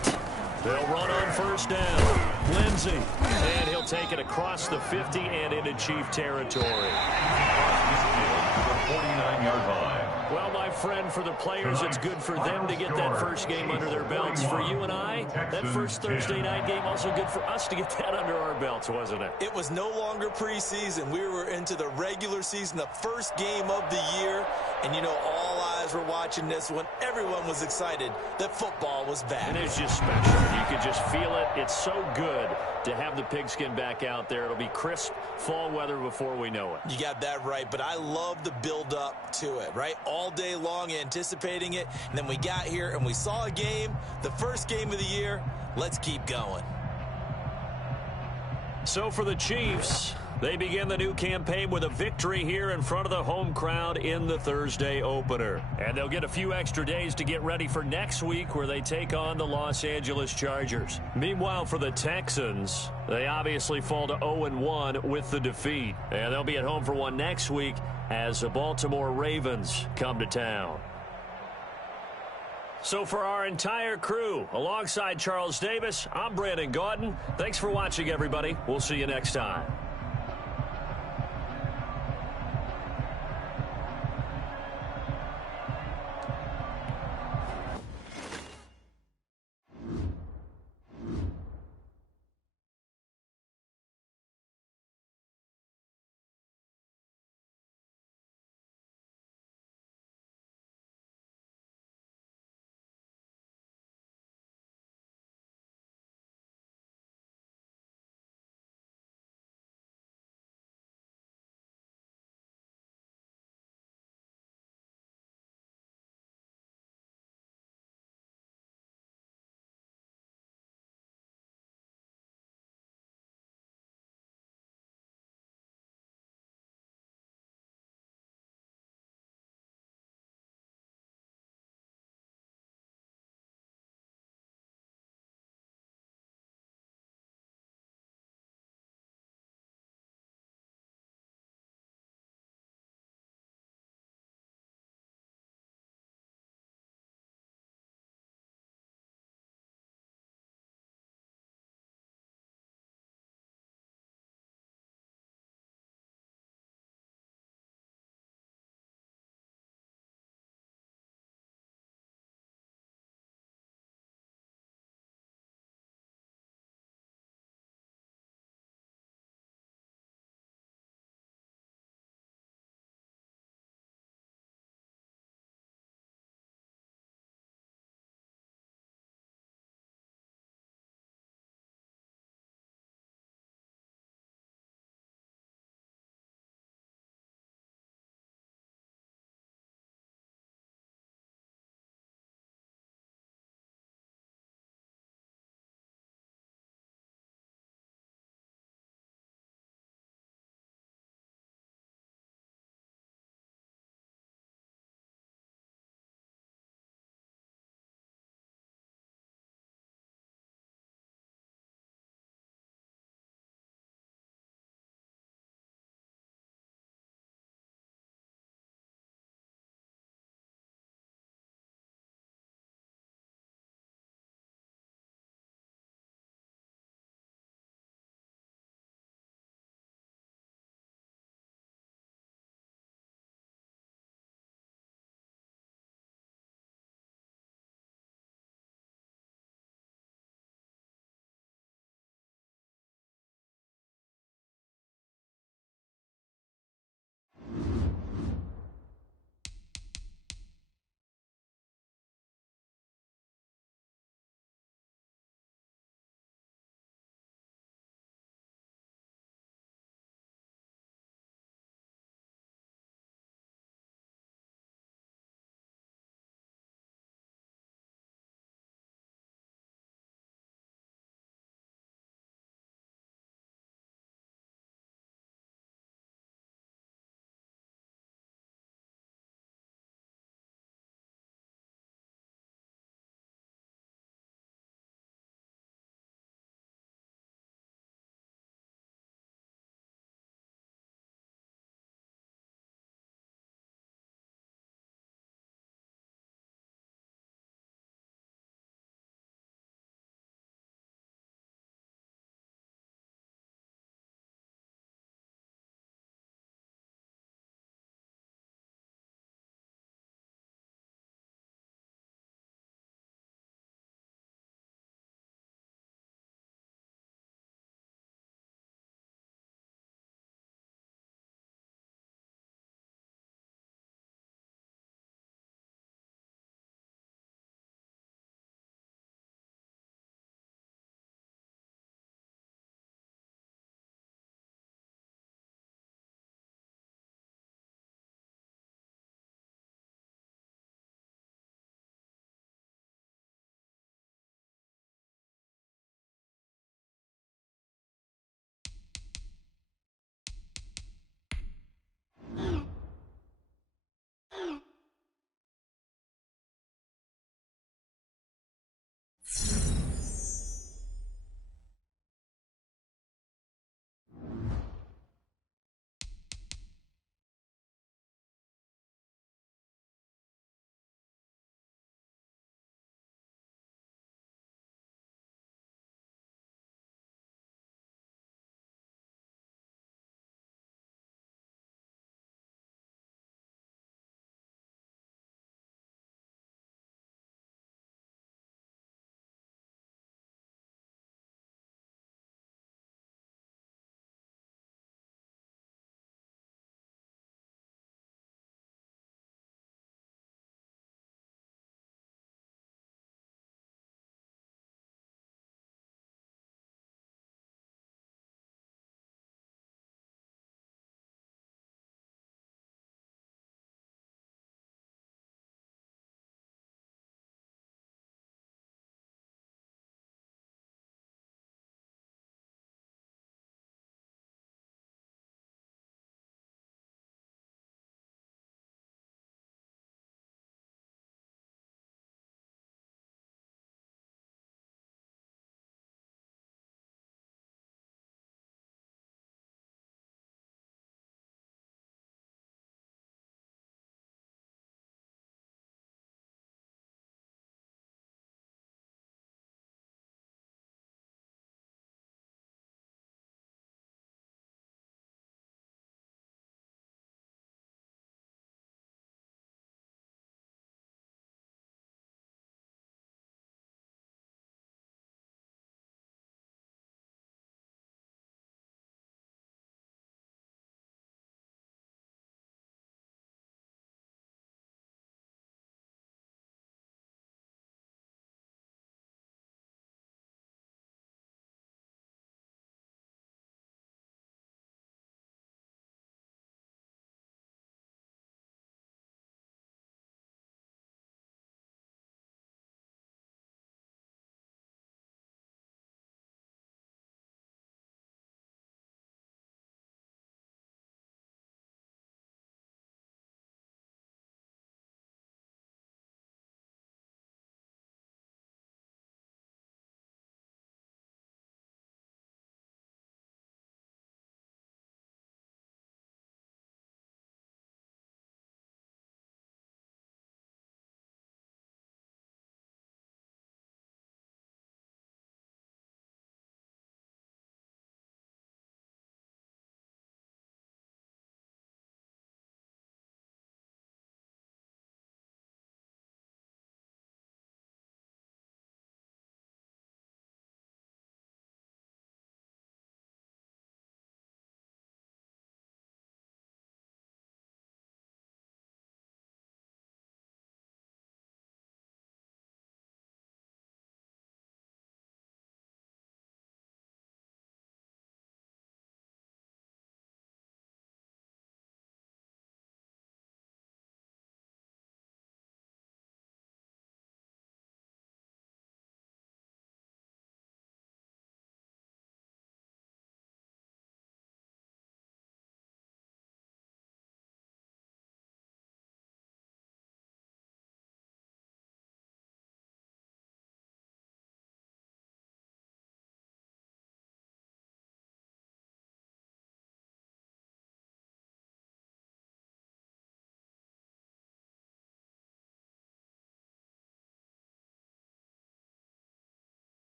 They'll run on first down. Lindsey. And he'll take it across the 50 and into Chief territory. 49-yard line. Well, my friend, for the players, it's good for them to get that first game under their belts. For you and I, that first Thursday night game, also good for us to get that under our belts, wasn't it? It was no longer preseason. We were into the regular season, the first game of the year. And, you know, all eyes were watching this when everyone was excited that football was back. And it's just special. You could just feel it. It's so good to have the pigskin back out there. It'll be crisp fall weather before we know it. You got that right, but I love the build-up to it, right? All day long anticipating it, and then we got here and we saw a game, the first game of the year. Let's keep going. So for the Chiefs, they begin the new campaign with a victory here in front of the home crowd in the Thursday opener. And they'll get a few extra days to get ready for next week where they take on the Los Angeles Chargers. Meanwhile, for the Texans, they obviously fall to 0-1 with the defeat. And they'll be at home for one next week as the Baltimore Ravens come to town. So for our entire crew, alongside Charles Davis, I'm Brandon Gaudin. Thanks for watching, everybody. We'll see you next time.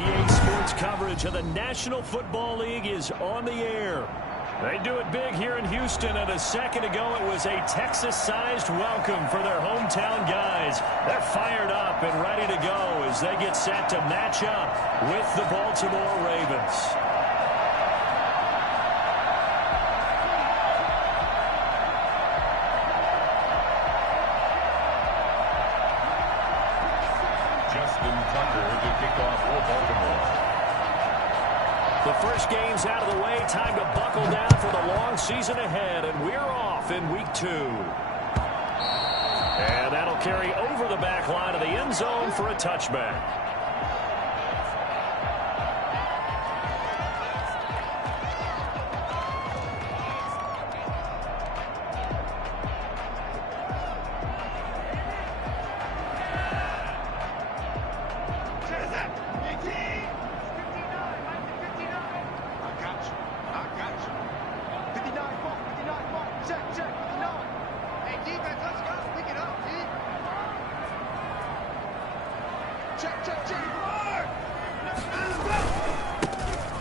PA Sports coverage of the National Football League is on the air. They do it big here in Houston, and a second ago it was a Texas-sized welcome for their hometown guys. They're fired up and ready to go as they get set to match up with the Baltimore Ravens. Justin Tucker to kick off for Baltimore. The first game's out of the way. Time to buckle down for the long season ahead, and we're off in week 2. And that'll carry over the back line of the end zone for a touchback.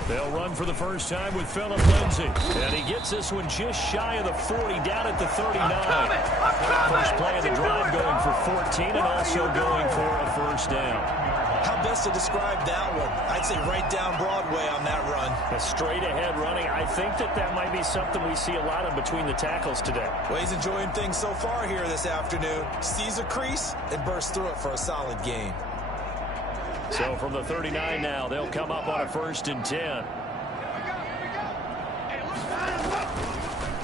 They'll run for the first time with Phillip Lindsay. And he gets this one just shy of the 40, down at the 39. First play of the drive going for 14 and also going for a first down. How best to describe that one? I'd say right down Broadway on that run. A straight ahead running. I think that might be something we see a lot of between the tackles today. Well, he's enjoying things so far here this afternoon. Sees a crease and bursts through it for a solid gain. So from the 39 now, they'll come up on a 1st and 10.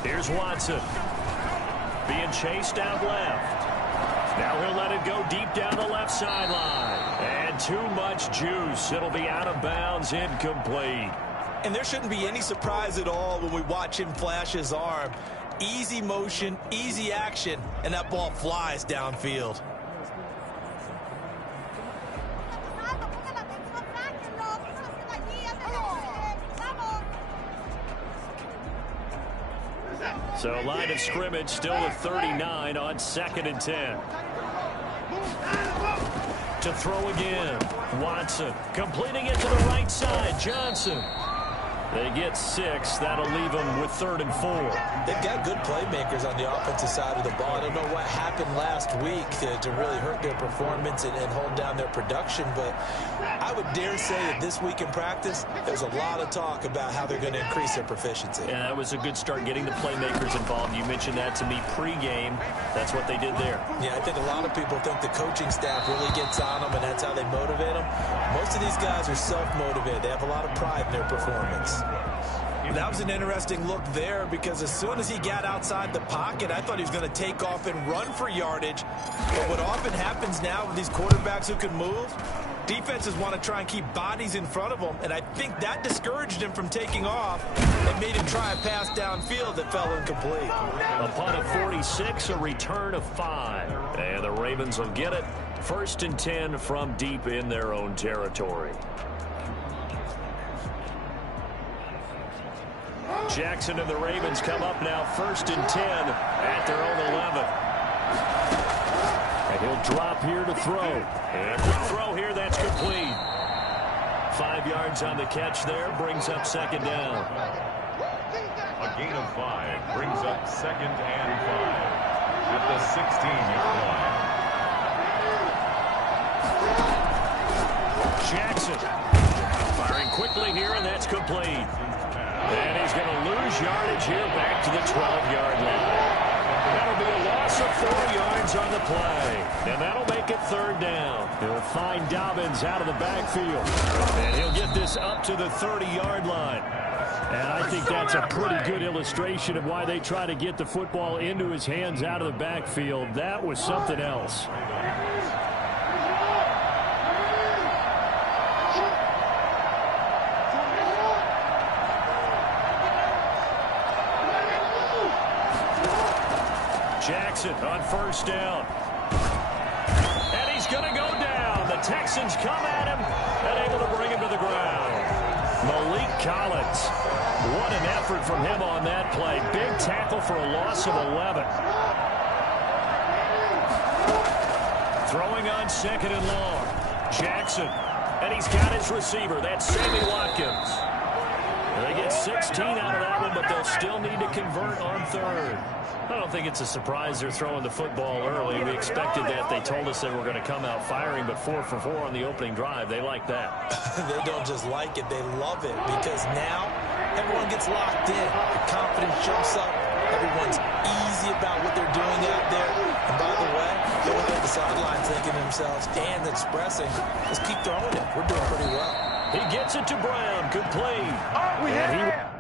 Here's Watson. Being chased out left. Now he'll let it go deep down the left sideline. And too much juice. It'll be out of bounds, incomplete. And there shouldn't be any surprise at all when we watch him flash his arm. Easy motion, easy action, and that ball flies downfield. So line of scrimmage still at 39 on 2nd and 10. To throw again. Watson completing it to the right side. Johnson. They get 6. That'll leave them with 3rd and 4. They've got good playmakers on the offensive side of the ball. I don't know what happened last week to really hurt their performance and hold down their production, but I would dare say that this week in practice, there's a lot of talk about how they're going to increase their proficiency. Yeah, that was a good start getting the playmakers involved. You mentioned that to me pregame. That's what they did there. Yeah, I think a lot of people think the coaching staff really gets on them, and that's how they motivate them. Most of these guys are self-motivated. They have a lot of pride in their performance. That was an interesting look there because as soon as he got outside the pocket, I thought he was going to take off and run for yardage. But what often happens now with these quarterbacks who can move, defenses want to try and keep bodies in front of them, and I think that discouraged him from taking off and made him try a pass downfield that fell incomplete. A punt of 46, a return of 5. And the Ravens will get it. 1st and 10 from deep in their own territory. Jackson and the Ravens come up now 1st and 10 at their own 11. And he'll drop here to throw. And the throw here, that's complete. 5 yards on the catch there, brings up 2nd down. A gain of 5 brings up 2nd and 5 at the 16-yard line. Jackson firing quickly here, and that's complete. And he's going to lose yardage here back to the 12-yard line. That'll be a loss of 4 yards on the play. And that'll make it 3rd down. He'll find Dobbins out of the backfield. And he'll get this up to the 30-yard line. And I think that's a pretty good illustration of why they try to get the football into his hands out of the backfield. That was something else. Jackson on 1st down. And he's going to go down. The Texans come at him and able to bring him to the ground. Malik Collins. What an effort from him on that play. Big tackle for a loss of 11. Throwing on 2nd and long. Jackson. And he's got his receiver. That's Sammy Watkins. They get 16 out of that one, but they'll still need to convert on third. I don't think it's a surprise they're throwing the football early. We expected that. They told us they were going to come out firing, but 4 for 4 on the opening drive. They like that. They don't just like it. They love it because now everyone gets locked in. The confidence jumps up. Everyone's easy about what they're doing out there. And by the way, they're on the sideline thinking to themselves and expressing, let's keep throwing it. We're doing pretty well. He gets it to Brown. Complete. We have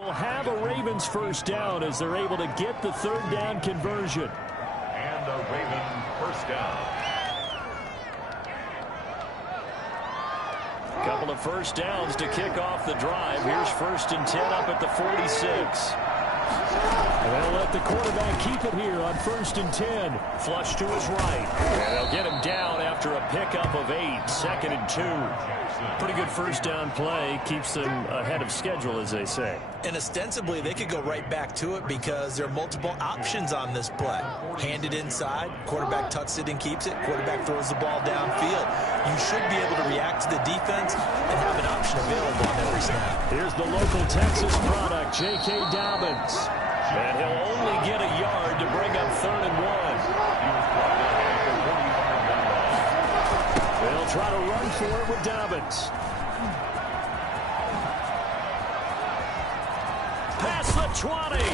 Will have a Ravens first down as they're able to get the third down conversion. And a Raven first down. Couple of first downs to kick off the drive. Here's 1st and 10 up at the 46. They'll let the quarterback keep it here on 1st and 10. Flush to his right. And they'll get him down after a pickup of 8. 2nd and 2. Pretty good first down play. Keeps them ahead of schedule, as they say. And ostensibly, they could go right back to it because there are multiple options on this play. Hand it inside. Quarterback tucks it and keeps it. Quarterback throws the ball downfield. You should be able to react to the defense and have an option available on every snap. Here's the local Texas product, J.K. Dobbins. And he'll only get a yard to bring up 3rd and 1. They'll try to run for it with Dobbins. Past the 20.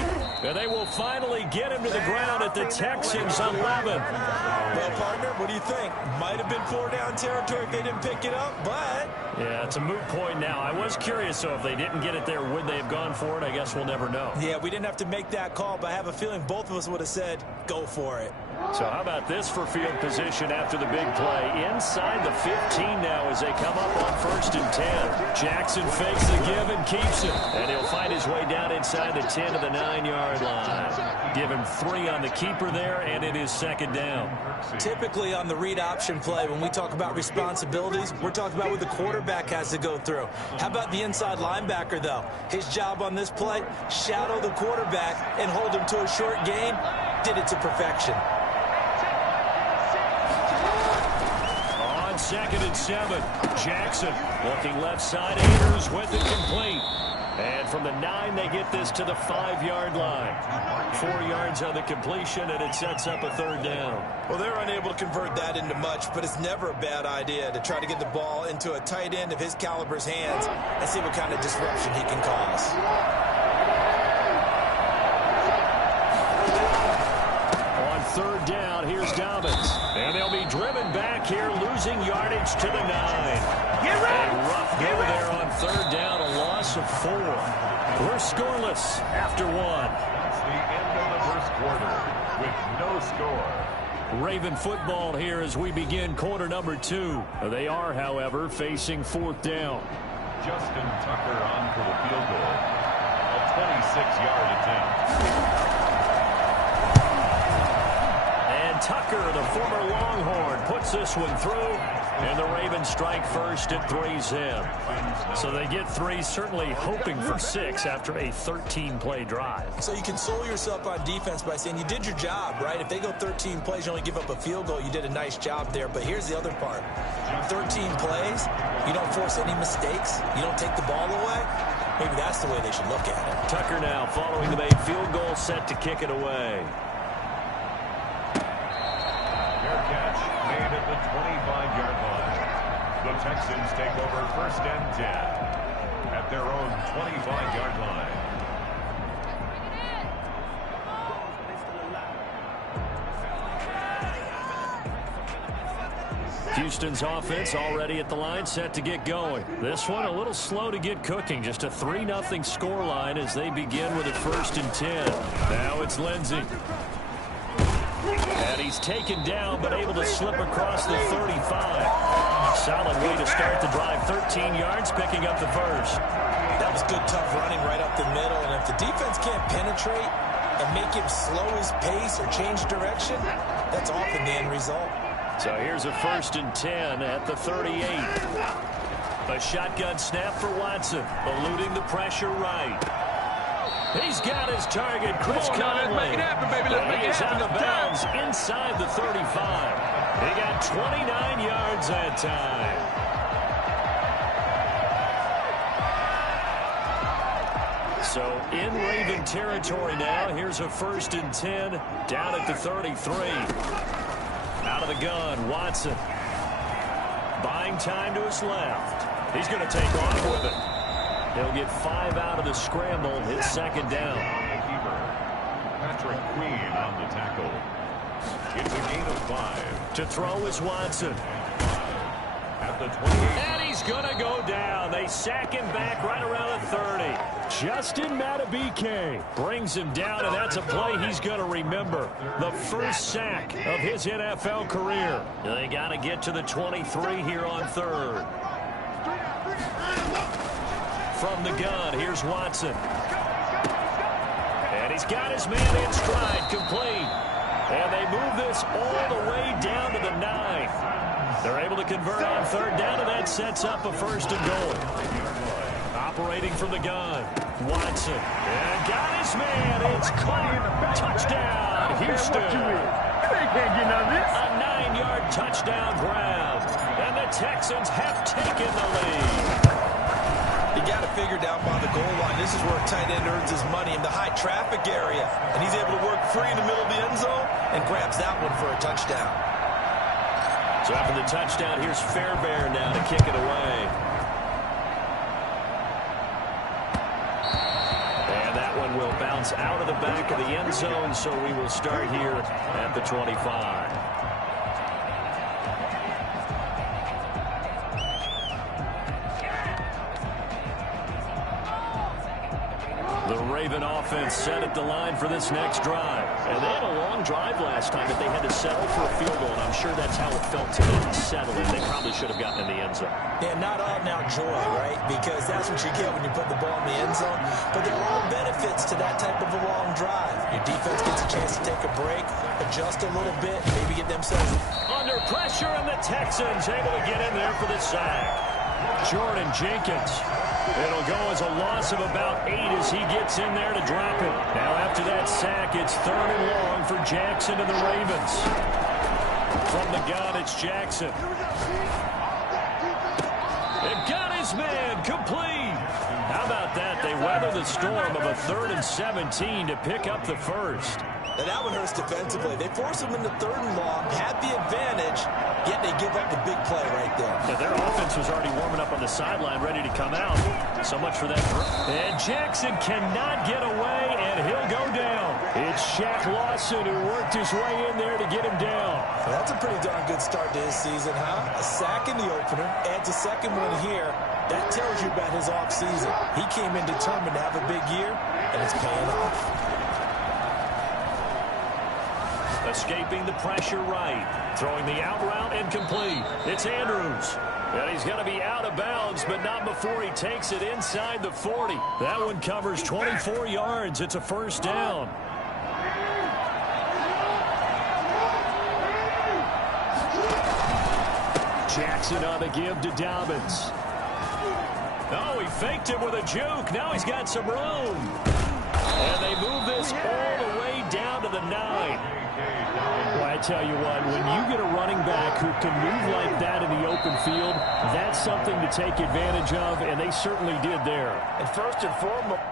And they will finally get him to the ground at the Texans' 11. Well, partner, what do you think? Might have been 4-down territory if they didn't pick it up, but... Yeah, it's a moot point now. I was curious, so if they didn't get it there, would they have gone for it? I guess we'll never know. Yeah, we didn't have to make that call, but I have a feeling both of us would have said, go for it. So how about this for field position after the big play? Inside the 15 now as they come up on 1st and 10. Jackson fakes the give and keeps it. And he'll find his way down inside the 10 to the 9-yard line. Give him 3 on the keeper there, and it is 2nd down. Typically on the read option play, when we talk about responsibilities, we're talking about what the quarterback has to go through. How about the inside linebacker, though? His job on this play, shadow the quarterback and hold him to a short gain. Did it to perfection. On 2nd and 7, Jackson looking left side. Andrews with it complete. And from the 9, they get this to the 5-yard line. 4 yards on the completion, and it sets up a 3rd down. Well, they're unable to convert that into much, but it's never a bad idea to try to get the ball into a tight end of his caliber's hands and see what kind of disruption he can cause. On 3rd down, here's Dobbins. And they'll be driven back here, losing yardage to the 9. Get ready. A rough go there on 3rd down, a loss of 4. We're scoreless after 1. That's the end of the first quarter with no score. Raven football here as we begin quarter number 2. They are, however, facing 4th down. Justin Tucker on for the field goal. A 26-yard attempt. And Tucker, the former Longhorn, puts this one through. And the Ravens strike first at 3-zip. So they get 3, certainly hoping for 6 after a 13-play drive. So you console yourself on defense by saying you did your job, right? If they go 13 plays, you only give up a field goal, you did a nice job there. But here's the other part. 13 plays, you don't force any mistakes, you don't take the ball away. Maybe that's the way they should look at it. Tucker now following the made field goal, set to kick it away. Fair catch made at the 25-yard line. The Texans take over 1st and 10 at their own 25-yard line. Houston's offense already at the line, set to get going. This one a little slow to get cooking. Just a 3-0 scoreline as they begin with a 1st and 10. Now it's Lindsey. And he's taken down, but able to slip across the 35. Solid way to start the drive. 13 yards, picking up the first. That It's good, tough running right up the middle, and if the defense can't penetrate and make him slow his pace or change direction, that's often the end result. So here's a 1st and 10 at the 38. A shotgun snap for Watson, eluding the pressure right. He's got his target, Chris Conley. Let's make it happen, baby. Let's make it happen. He is out of bounds inside the 35. He got 29 yards that time. So in Raven territory now. Here's a 1st and 10 down at the 33. Out of the gun, Watson. Buying time to his left. He's going to take off with it. He'll get 5 out of the scramble. His 2nd down. Patrick Queen on the tackle. It's a gain of 5. To throw is Watson. At the 28. And he's going to go down. They sack him back right around the 30. Justin Madubuike brings him down, and that's a play he's going to remember. The first sack of his NFL career. They got to get to the 23 here on 3rd. From the gun, here's Watson. And he's got his man in stride, complete. And they move this all the way down to the 9. They're able to convert on 3rd down, and that sets up a 1st and goal. Operating from the gun, Watson. And got his man. It's caught. Touchdown, Houston. They can't get none of this. A 9-yard touchdown grab. And the Texans have taken the lead. You got to figure down by the goal line. This is where a tight end earns his money in the high traffic area. And he's able to work free in the middle of the end zone and grabs that one for a touchdown. So after the touchdown, here's Fairbairn now to kick it away. And that one will bounce out of the back of the end zone, so we will start here at the 25. The Raven offense set at the line for this next drive. And they had a long drive last time, but they had to settle for a field goal, and I'm sure that's how it felt to them settling. They probably should have gotten in the end zone. Yeah, not all now joy, right? Because that's what you get when you put the ball in the end zone. But there are benefits to that type of a long drive. Your defense gets a chance to take a break, adjust a little bit, maybe get themselves under pressure, and the Texans able to get in there for the sack. Jordan Jenkins. It'll go as a loss of about 8 as he gets in there to drop it. Now after that sack, it's 3rd and long for Jackson and the Ravens. From the gun, it's Jackson. They've got his man complete. How about that? They weather the storm of a 3rd and 17 to pick up the 1st. Now that one hurts defensively. They force him into 3rd and long, had the advantage, yet they give up the big play right there. Yeah, their offense was already warming up on the sideline, ready to come out. So much for that. And Jackson cannot get away, and he'll go down. It's Shaq Lawson who worked his way in there to get him down. Well, that's a pretty darn good start to his season, huh? A sack in the opener, adds a 2nd one here. That tells you about his offseason. He came in determined to have a big year, and it's paying off. Escaping the pressure right. Throwing the out route incomplete. It's Andrews. And he's going to be out of bounds, but not before he takes it inside the 40. That one covers 24 yards. It's a 1st down. Jackson on the give to Dobbins. Oh, he faked it with a juke. Now he's got some room. And they move this all the way down to the 9. Well, I tell you what, when you get a running back who can move like that in the open field, that's something to take advantage of, and they certainly did there. And first and foremost,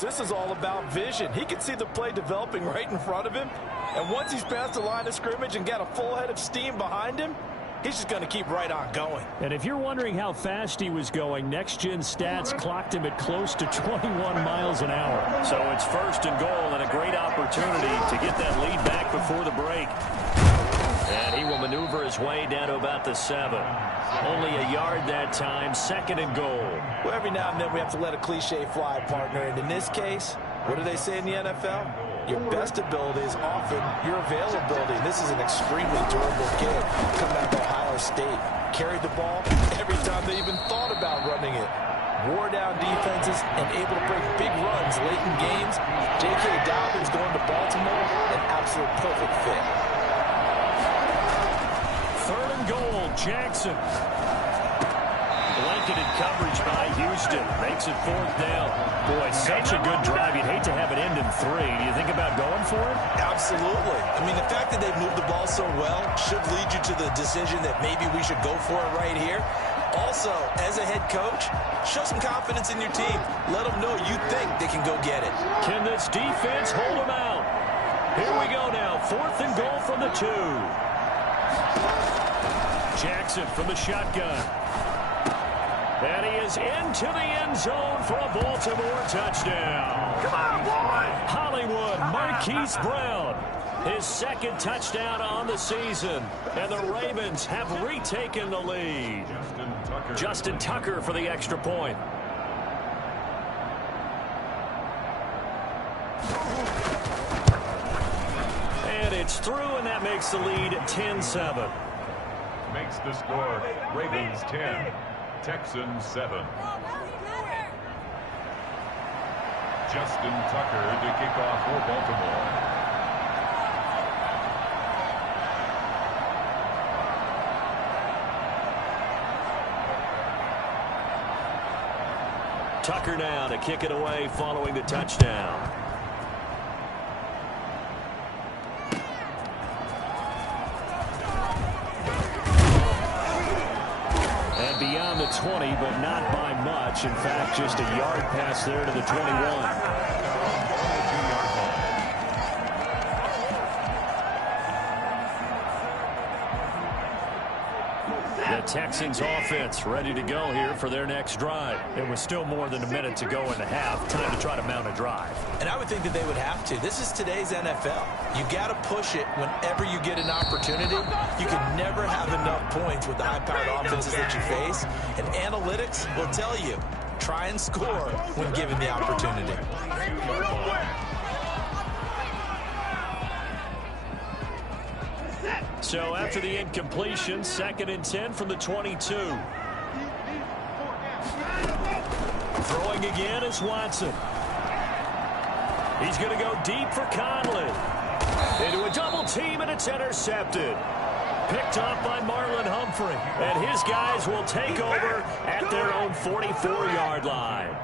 this is all about vision. He can see the play developing right in front of him. And once he's past the line of scrimmage and got a full head of steam behind him, he's just going to keep right on going. And if you're wondering how fast he was going, Next Gen Stats clocked him at close to 21 miles an hour. So it's first and goal and a great opportunity to get that lead back before the break. And he will maneuver his way down to about the 7. Only a yard that time, second and goal. Well, every now and then we have to let a cliche fly, partner. And in this case, what do they say in the NFL? Your best ability is often your availability. And this is an extremely durable kid coming out of Ohio State. Carried the ball every time they even thought about running it. Wore down defenses and able to break big runs late in games. J.K. Dobbins going to Baltimore, an absolute perfect fit. Third and goal, Jackson. Blanketed coverage by Houston. Makes it fourth down. Boy, such a good drive. You'd hate to have it end in 3. Do you think about going for it? Absolutely. I mean, the fact that they've moved the ball so well should lead you to the decision that maybe we should go for it right here. Also, as a head coach, show some confidence in your team. Let them know you think they can go get it. Can this defense hold them out? Here we go now. Fourth and goal from the 2. Jackson from the shotgun. And he is into the end zone for a Baltimore touchdown. Come on, boy. Hollywood Marquise Brown. His second touchdown on the season. And the Ravens have retaken the lead. Justin Tucker for the extra point. And it's through, and that makes the lead 10-7. Makes the score Ravens 10, Texans 7. Justin Tucker to kick off for Baltimore. Tucker now to kick it away following the touchdown. And beyond the 20, but not by much. In fact, just a yard pass there to the 21. Texans offense ready to go here for their next drive. It was still more than a minute to go in the half. Time to try to mount a drive. And I would think that they would have to. This is today's NFL. You got to push it whenever you get an opportunity. You can never have enough points with the high-powered offenses that you face. And analytics will tell you, try and score when given the opportunity. So after the incompletion, 2nd and 10 from the 22. Throwing again is Watson. He's going to go deep for Conley. Into a double team, and it's intercepted. Picked off by Marlon Humphrey. And his guys will take over at their own 44-yard line.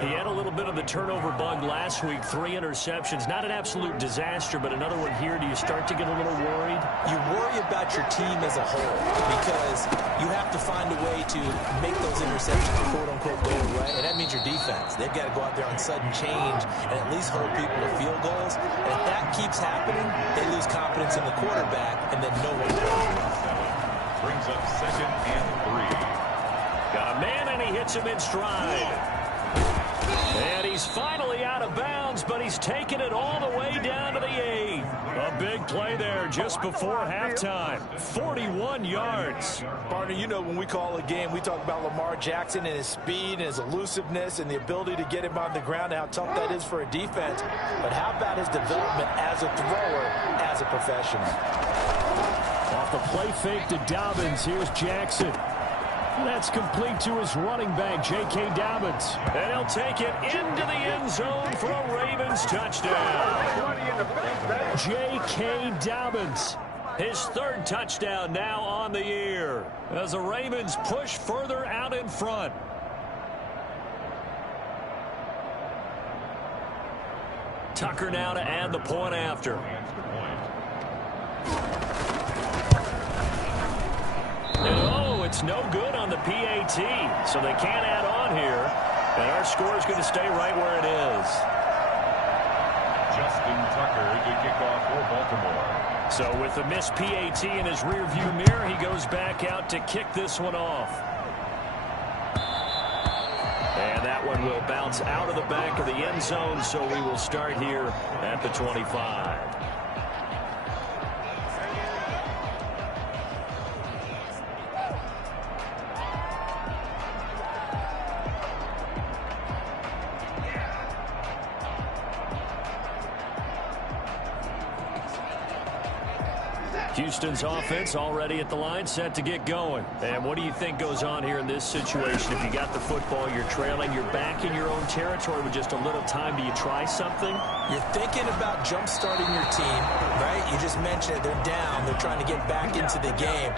He had a little bit of the turnover bug last week, 3 interceptions. Not an absolute disaster, but another one here. Do you start to get a little worried? You worry about your team as a whole because you have to find a way to make those interceptions, quote-unquote, go away, and that means your defense. They've got to go out there on sudden change and at least hold people to field goals. And if that keeps happening, they lose confidence in the quarterback, and then no one plays. Brings up 2nd and 3. Got a man, and he hits him in stride. And he's finally out of bounds, but he's taken it all the way down to the 8. A big play there just before halftime. 41 yards. Partner, you know when we call a game, we talk about Lamar Jackson and his speed and his elusiveness and the ability to get him on the ground and how tough that is for a defense. But how about his development as a thrower, as a professional? Off the play fake to Dobbins, here's Jackson. That's complete to his running back, J.K. Dobbins. And he'll take it into the end zone for a Ravens touchdown. J.K. Dobbins, his 3rd touchdown now on the year as the Ravens push further out in front. Tucker now to add the point after. It's no good on the PAT, so they can't add on here. And our score is going to stay right where it is. Justin Tucker to kick off for Baltimore. So with the missed PAT in his rearview mirror, he goes back out to kick this one off. And that one will bounce out of the back of the end zone, so we will start here at the 25. Houston's offense already at the line, set to get going. And what do you think goes on here in this situation? If you got the football, you're trailing, you're back in your own territory with just a little time. Do you try something? You're thinking about jump-starting your team, right? You just mentioned it. They're down. They're trying to get back into the game.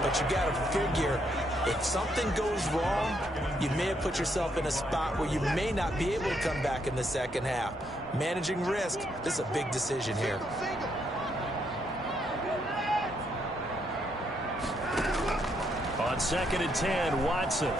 But you got to figure, if something goes wrong, you may have put yourself in a spot where you may not be able to come back in the second half. Managing risk, this is a big decision here. On 2nd and 10, Watson.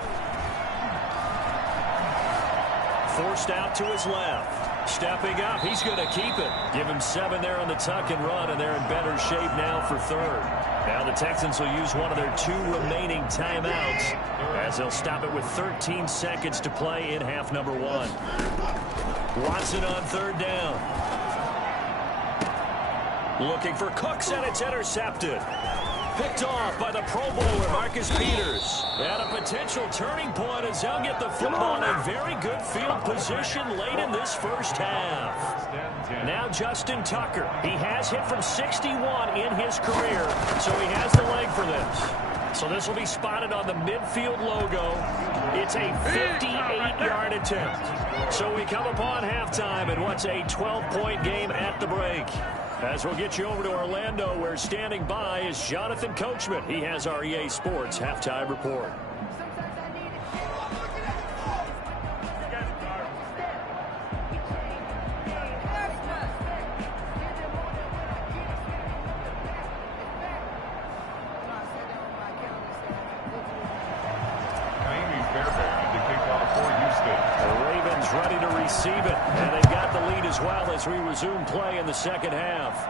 Forced out to his left. Stepping up, he's going to keep it. Give him 7 there on the tuck and run, and they're in better shape now for 3rd. Now the Texans will use one of their 2 remaining timeouts as they'll stop it with 13 seconds to play in half number 1. Watson on 3rd down. Looking for Cooks, and it's intercepted. Picked off by the Pro Bowler, Marcus Peters. And a potential turning point as they'll get the football in a very good field position late in this first half. Now Justin Tucker. He has hit from 61 in his career, so he has the leg for this. So this will be spotted on the midfield logo. It's a 58-yard attempt. So we come upon halftime in what's a 12-point game at the break. As we'll get you over to Orlando, where standing by is Jonathan Coachman. He has our EA Sports Halftime Report. Ready to receive it, and they've got the lead as well as we resume play in the second half.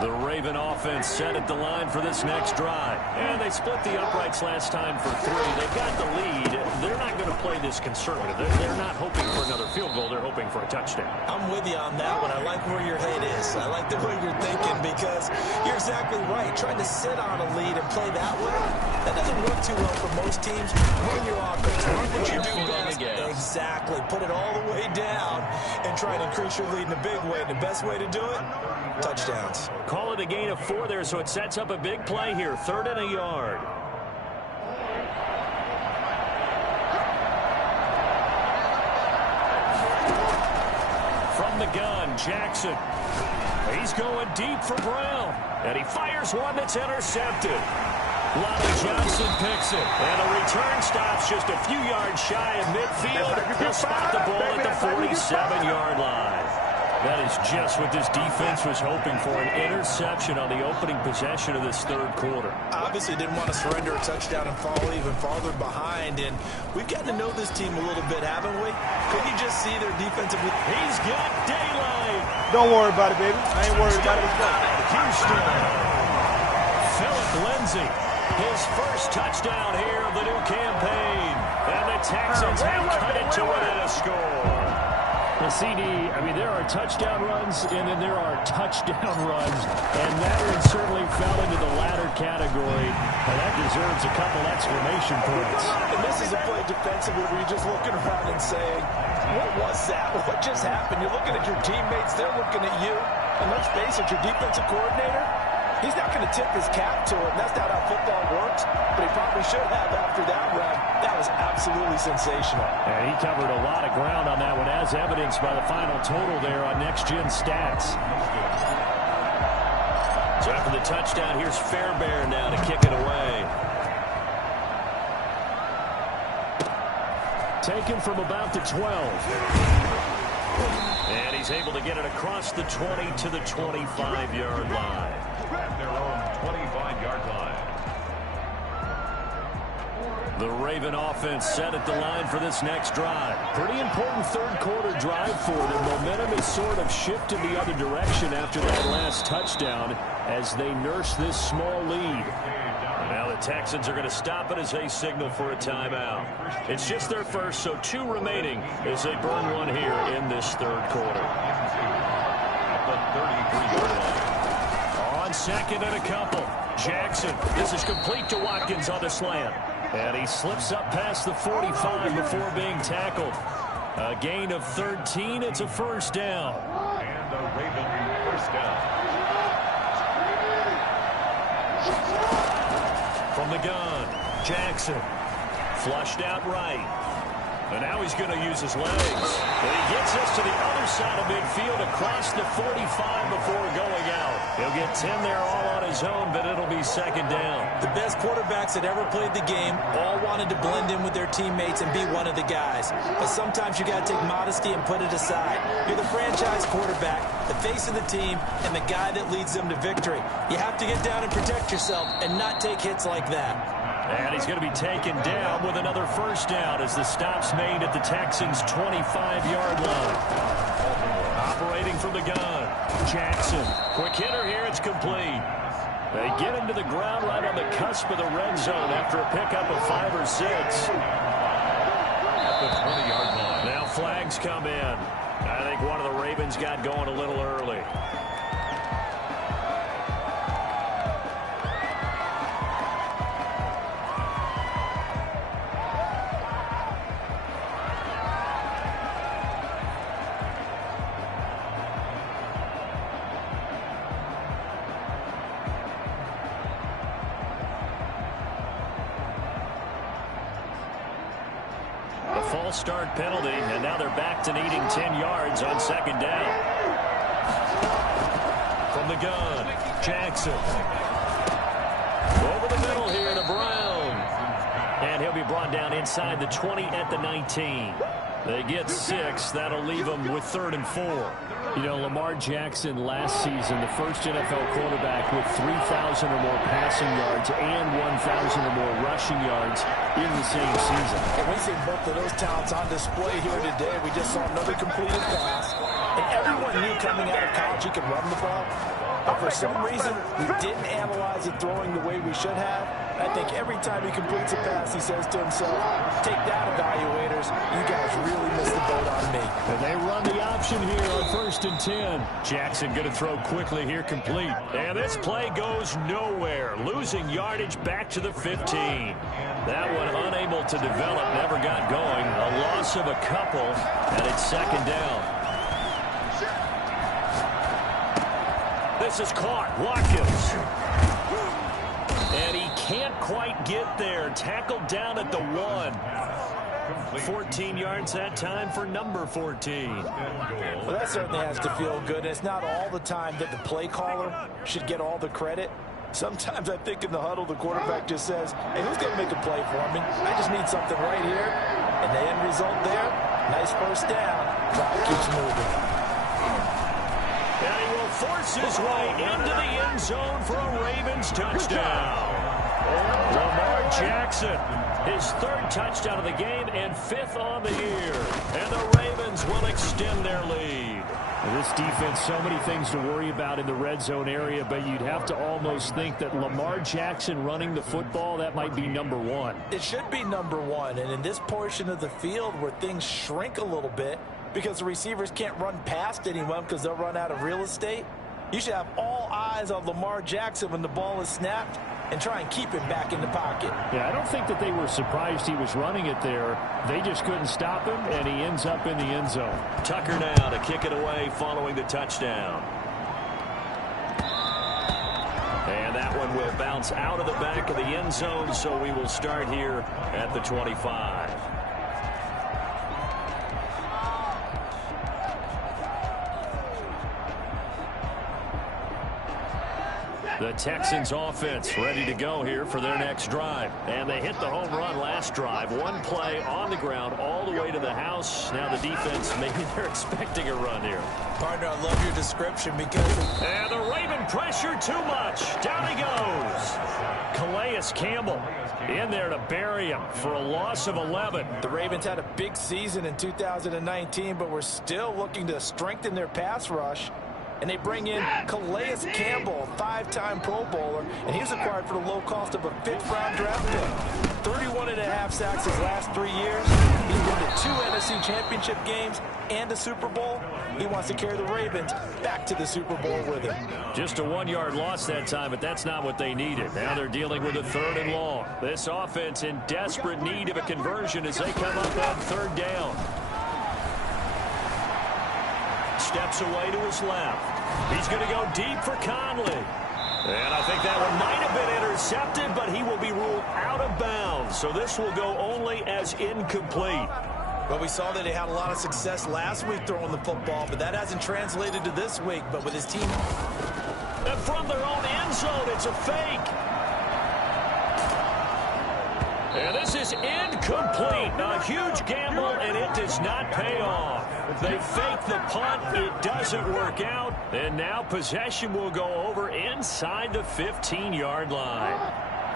The Raven offense set at the line for this next drive. And they split the uprights last time for 3. They've got the lead. They're not going to play this conservative. They're not hoping for another field goal. They're hoping for a touchdown. I'm with you on that one. I like where your head is. I like the way you're thinking because you're exactly right. Trying to sit on a lead and play that way, that doesn't work too well for most teams. Run your offense. Run what you do best. Exactly. Put it all the way down and try to increase your lead in a big way. The best way to do it, touchdowns. Call it a gain of 4 there, so it sets up a big play here. 3rd and a yard. From the gun, Jackson. He's going deep for Brown. And he fires one that's intercepted. Lonnie Johnson picks it. And a return stops just a few yards shy of midfield. He'll spot the ball at the 47-yard line. That is just what this defense was hoping for, an interception on the opening possession of this 3rd quarter. Obviously didn't want to surrender a touchdown and fall even farther behind, and we've gotten to know this team a little bit, haven't we? Couldn't you just see their defensive... He's got daylight. Don't worry about it, baby. I ain't worried about it. Houston. Philip Lindsay, his first touchdown here of the new campaign. And the Texans have cut it to within a score. The CD, I mean, there are touchdown runs, and then there are touchdown runs, and that one certainly fell into the latter category, and that deserves a couple exclamation points. And this is a play defensively where you're just looking around and saying, what was that? What just happened? You're looking at your teammates, they're looking at you, and let's face it, your defensive coordinator, he's not going to tip his cap to it, and that's not how football works, but he probably should have after that run. That was absolutely sensational. And he covered a lot of ground on that one, as evidenced by the final total there on Next Gen Stats. So after the touchdown, here's Fairbairn now to kick it away. Taken from about the 12. And he's able to get it across the 20 to the 25-yard line. At their own 25-yard line. The Raven offense set at the line for this next drive. Pretty important third-quarter drive for them. Momentum has sort of shifted the other direction after that last touchdown as they nurse this small lead. Now the Texans are going to stop it as they signal for a timeout. It's just their first, so 2 remaining as they burn one here in this third quarter. At the 33-yard line. On second and a couple. Jackson. This is complete to Watkins on the slant. And he slips up past the 45 before being tackled. A gain of 13. It's a first down. And the Raven first down. From the gun, Jackson. Flushed out right. And now he's going to use his legs. And he gets us to the other side of midfield across the 45 before going out. He'll get 10 there all on his own, but it'll be second down. The best quarterbacks that ever played the game all wanted to blend in with their teammates and be one of the guys. But sometimes you got to take modesty and put it aside. You're the franchise quarterback, the face of the team, and the guy that leads them to victory. You have to get down and protect yourself and not take hits like that. And he's going to be taken down with another first down as the stop's made at the Texans' 25-yard line. Operating from the gun, Jackson. Quick hitter here, it's complete. They get him to the ground right on the cusp of the red zone after a pickup of 5 or 6. At the 20-yard line. Now flags come in. I think one of the Ravens got going a little early. False start penalty, and now they're back to needing 10 yards on second down. From the gun, Jackson. Over the middle here to Brown. And he'll be brought down inside the 20 at the 19. They get 6. That'll leave them with 3rd and 4. You know, Lamar Jackson last season, the first NFL quarterback with 3,000 or more passing yards and 1,000 or more rushing yards in the same season. And we see both of those talents on display here today. We just saw another completed pass. And everyone knew coming out of college he could run the ball. But for some reason, we didn't analyze it throwing the way we should have. I think every time he completes a pass, he says to himself, take that, evaluators. You guys really missed the boat on me. And they run the option here on 1st and 10. Jackson going to throw quickly here, complete. And this play goes nowhere. Losing yardage back to the 15. That one unable to develop, never got going. A loss of a couple, and it's second down. This is caught. Watkins. And he can't quite get there. Tackled down at the 1. 14 yards that time for number 14. Well, that certainly has to feel good. And it's not all the time that the play caller should get all the credit. Sometimes I think in the huddle, the quarterback just says, hey, who's going to make a play for me? I just need something right here. And the end result there, nice first down. Clock keeps moving. And he will force his way into the end zone for a Ravens touchdown. Lamar Jackson, his 3rd touchdown of the game and 5th on the year. And the Ravens will extend their lead. This defense, so many things to worry about in the red zone area, but you'd have to almost think that Lamar Jackson running the football, that might be number 1. It should be number 1. And in this portion of the field where things shrink a little bit because the receivers can't run past anyone because they'll run out of real estate, you should have all eyes on Lamar Jackson when the ball is snapped and try and keep him back in the pocket. Yeah, I don't think that they were surprised he was running it there. They just couldn't stop him, and he ends up in the end zone. Tucker now to kick it away following the touchdown. And that one will bounce out of the back of the end zone, so we will start here at the 25. The Texans offense ready to go here for their next drive. And they hit the home run last drive. One play on the ground all the way to the house. Now the defense, maybe they're expecting a run here. Partner, I love your description because... And the Raven pressure too much. Down he goes. Calais Campbell in there to bury him for a loss of 11. The Ravens had a big season in 2019, but we're still looking to strengthen their pass rush. And they bring in Calais Campbell, a 5-time Pro Bowler, and he's acquired for the low cost of a 5th-round draft pick. 31.5 sacks his last 3 years. He's been to 2 NFC Championship games and a Super Bowl. He wants to carry the Ravens back to the Super Bowl with him. Just a 1-yard loss that time, but that's not what they needed. Now they're dealing with a 3rd and long. This offense in desperate need of a conversion as they come up on 3rd down. Steps away to his left. He's going to go deep for Conley. And I think that one might have been intercepted, but he will be ruled out of bounds. So this will go only as incomplete. Well, we saw that they had a lot of success last week throwing the football, but that hasn't translated to this week. But with his team... And from their own end zone, it's a fake. And this is incomplete. A huge gamble, and it does not pay off. They fake the punt. It doesn't work out. And now possession will go over inside the 15-yard line.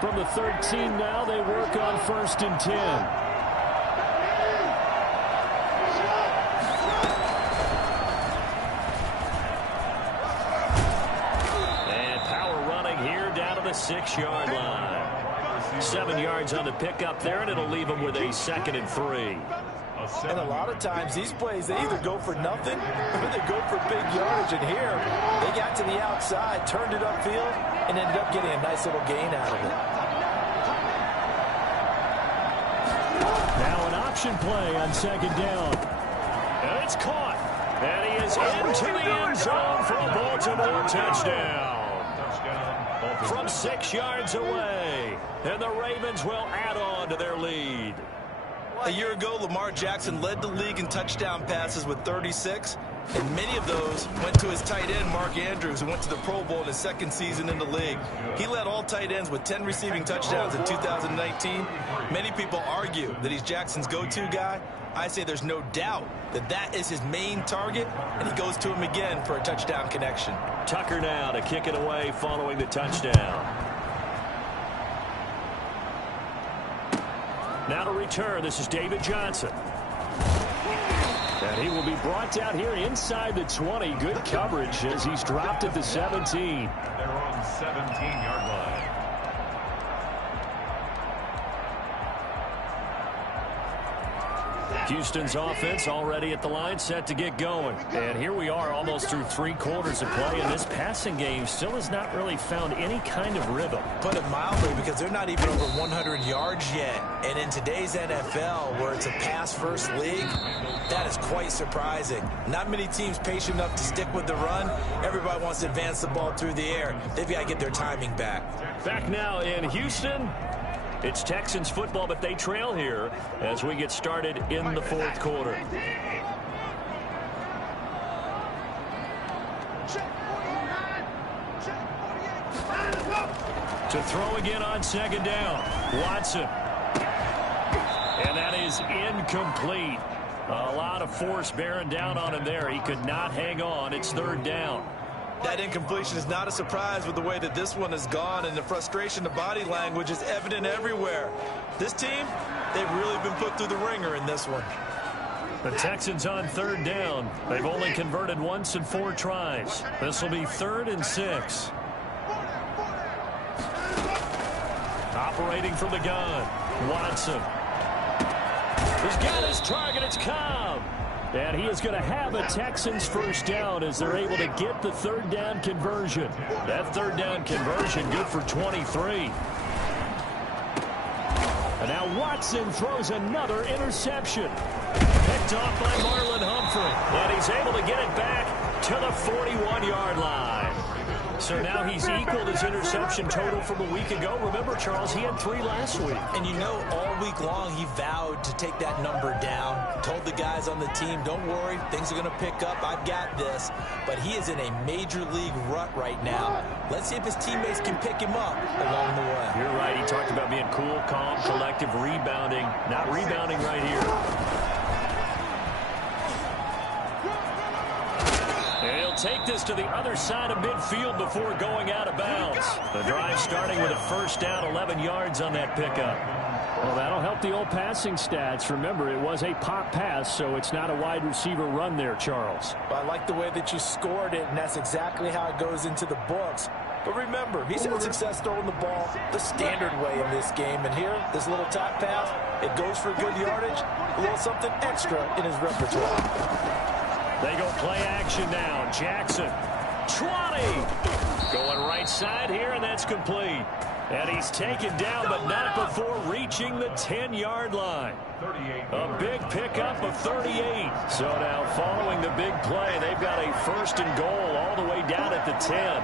From the 13 now, they work on 1st and 10. And power running here down to the 6-yard line. 7 yards on the pickup there, and it'll leave them with a 2nd and 3. And a lot of times, these plays, they either go for nothing or they go for big yardage. And here, they got to the outside, turned it upfield, and ended up getting a nice little gain out of it. Now an option play on 2nd down. And it's caught. And he is into the end zone for a Baltimore touchdown. From 6 yards away. And the Ravens will add on to their lead. A year ago, Lamar Jackson led the league in touchdown passes with 36, and many of those went to his tight end, Mark Andrews, who went to the Pro Bowl in his 2nd season in the league. He led all tight ends with 10 receiving touchdowns in 2019. Many people argue that he's Jackson's go-to guy. I say there's no doubt that that is his main target, and he goes to him again for a touchdown connection. Tucker now to kick it away following the touchdown. Now to return, this is David Johnson. And he will be brought down here inside the 20. Good coverage as he's dropped at the 17. They're on 17-yard line. Houston's offense already at the line, set to get going. And here we are almost through 3 quarters of play, and this passing game still has not really found any kind of rhythm. Put it mildly, because they're not even over 100 yards yet. And in today's NFL, where it's a pass-first league, that is quite surprising. Not many teams patient enough to stick with the run. Everybody wants to advance the ball through the air. They've got to get their timing back. Back now in Houston. It's Texans football, but they trail here as we get started in the 4th quarter. To throw again on 2nd down. Watson. And that is incomplete. A lot of force bearing down on him there. He could not hang on. It's 3rd down. That incompletion is not a surprise with the way that this one has gone, and the frustration, the body language is evident everywhere. This team, they've really been put through the ringer in this one. The Texans on 3rd down. They've only converted once in 4 tries. This will be 3rd and 6. Operating from the gun, Watson. He's got his target. It's Cobb. And he is going to have a Texans 1st down as they're able to get the 3rd down conversion. That 3rd down conversion good for 23. And now Watson throws another interception. Picked off by Marlon Humphrey. And he's able to get it back to the 41-yard line. So now he's equaled his interception total from a week ago. Remember, Charles, he had 3 last week. And you know, all week long, he vowed to take that number down. Told the guys on the team, don't worry, things are going to pick up. I've got this. But he is in a major league rut right now. Let's see if his teammates can pick him up along the way. You're right. He talked about being cool, calm, collective, rebounding. Not rebounding right here. And he'll take this to the other side of midfield before going out of bounds. The drive starting with a first down, 11 yards on that pickup. Well, that'll help the old passing stats. Remember, it was a pop pass, so it's not a wide receiver run there, Charles. I like the way that you scored it, and that's exactly how it goes into the books. But remember, he's had success throwing the ball the standard way in this game. And here, this little top pass, it goes for good yardage, a little something extra in his repertoire. They go play action now. Jackson, 20. Going right side here, and that's complete. And he's taken down, but not before reaching the 10-yard line. A big pickup of 38. So now following the big play, they've got a first and goal all the way down at the 10.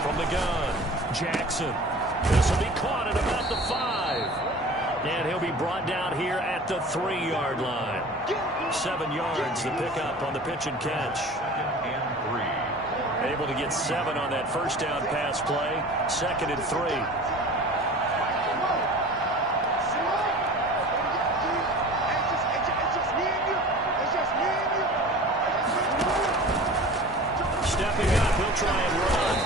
From the gun, Jackson. This will be caught at about the 5. And he'll be brought down here at the 3-yard line. 7 yards to pick up on the pitch and catch. Able to get 7 on that first down pass play. 2nd and 3. Stepping up, he'll try and run.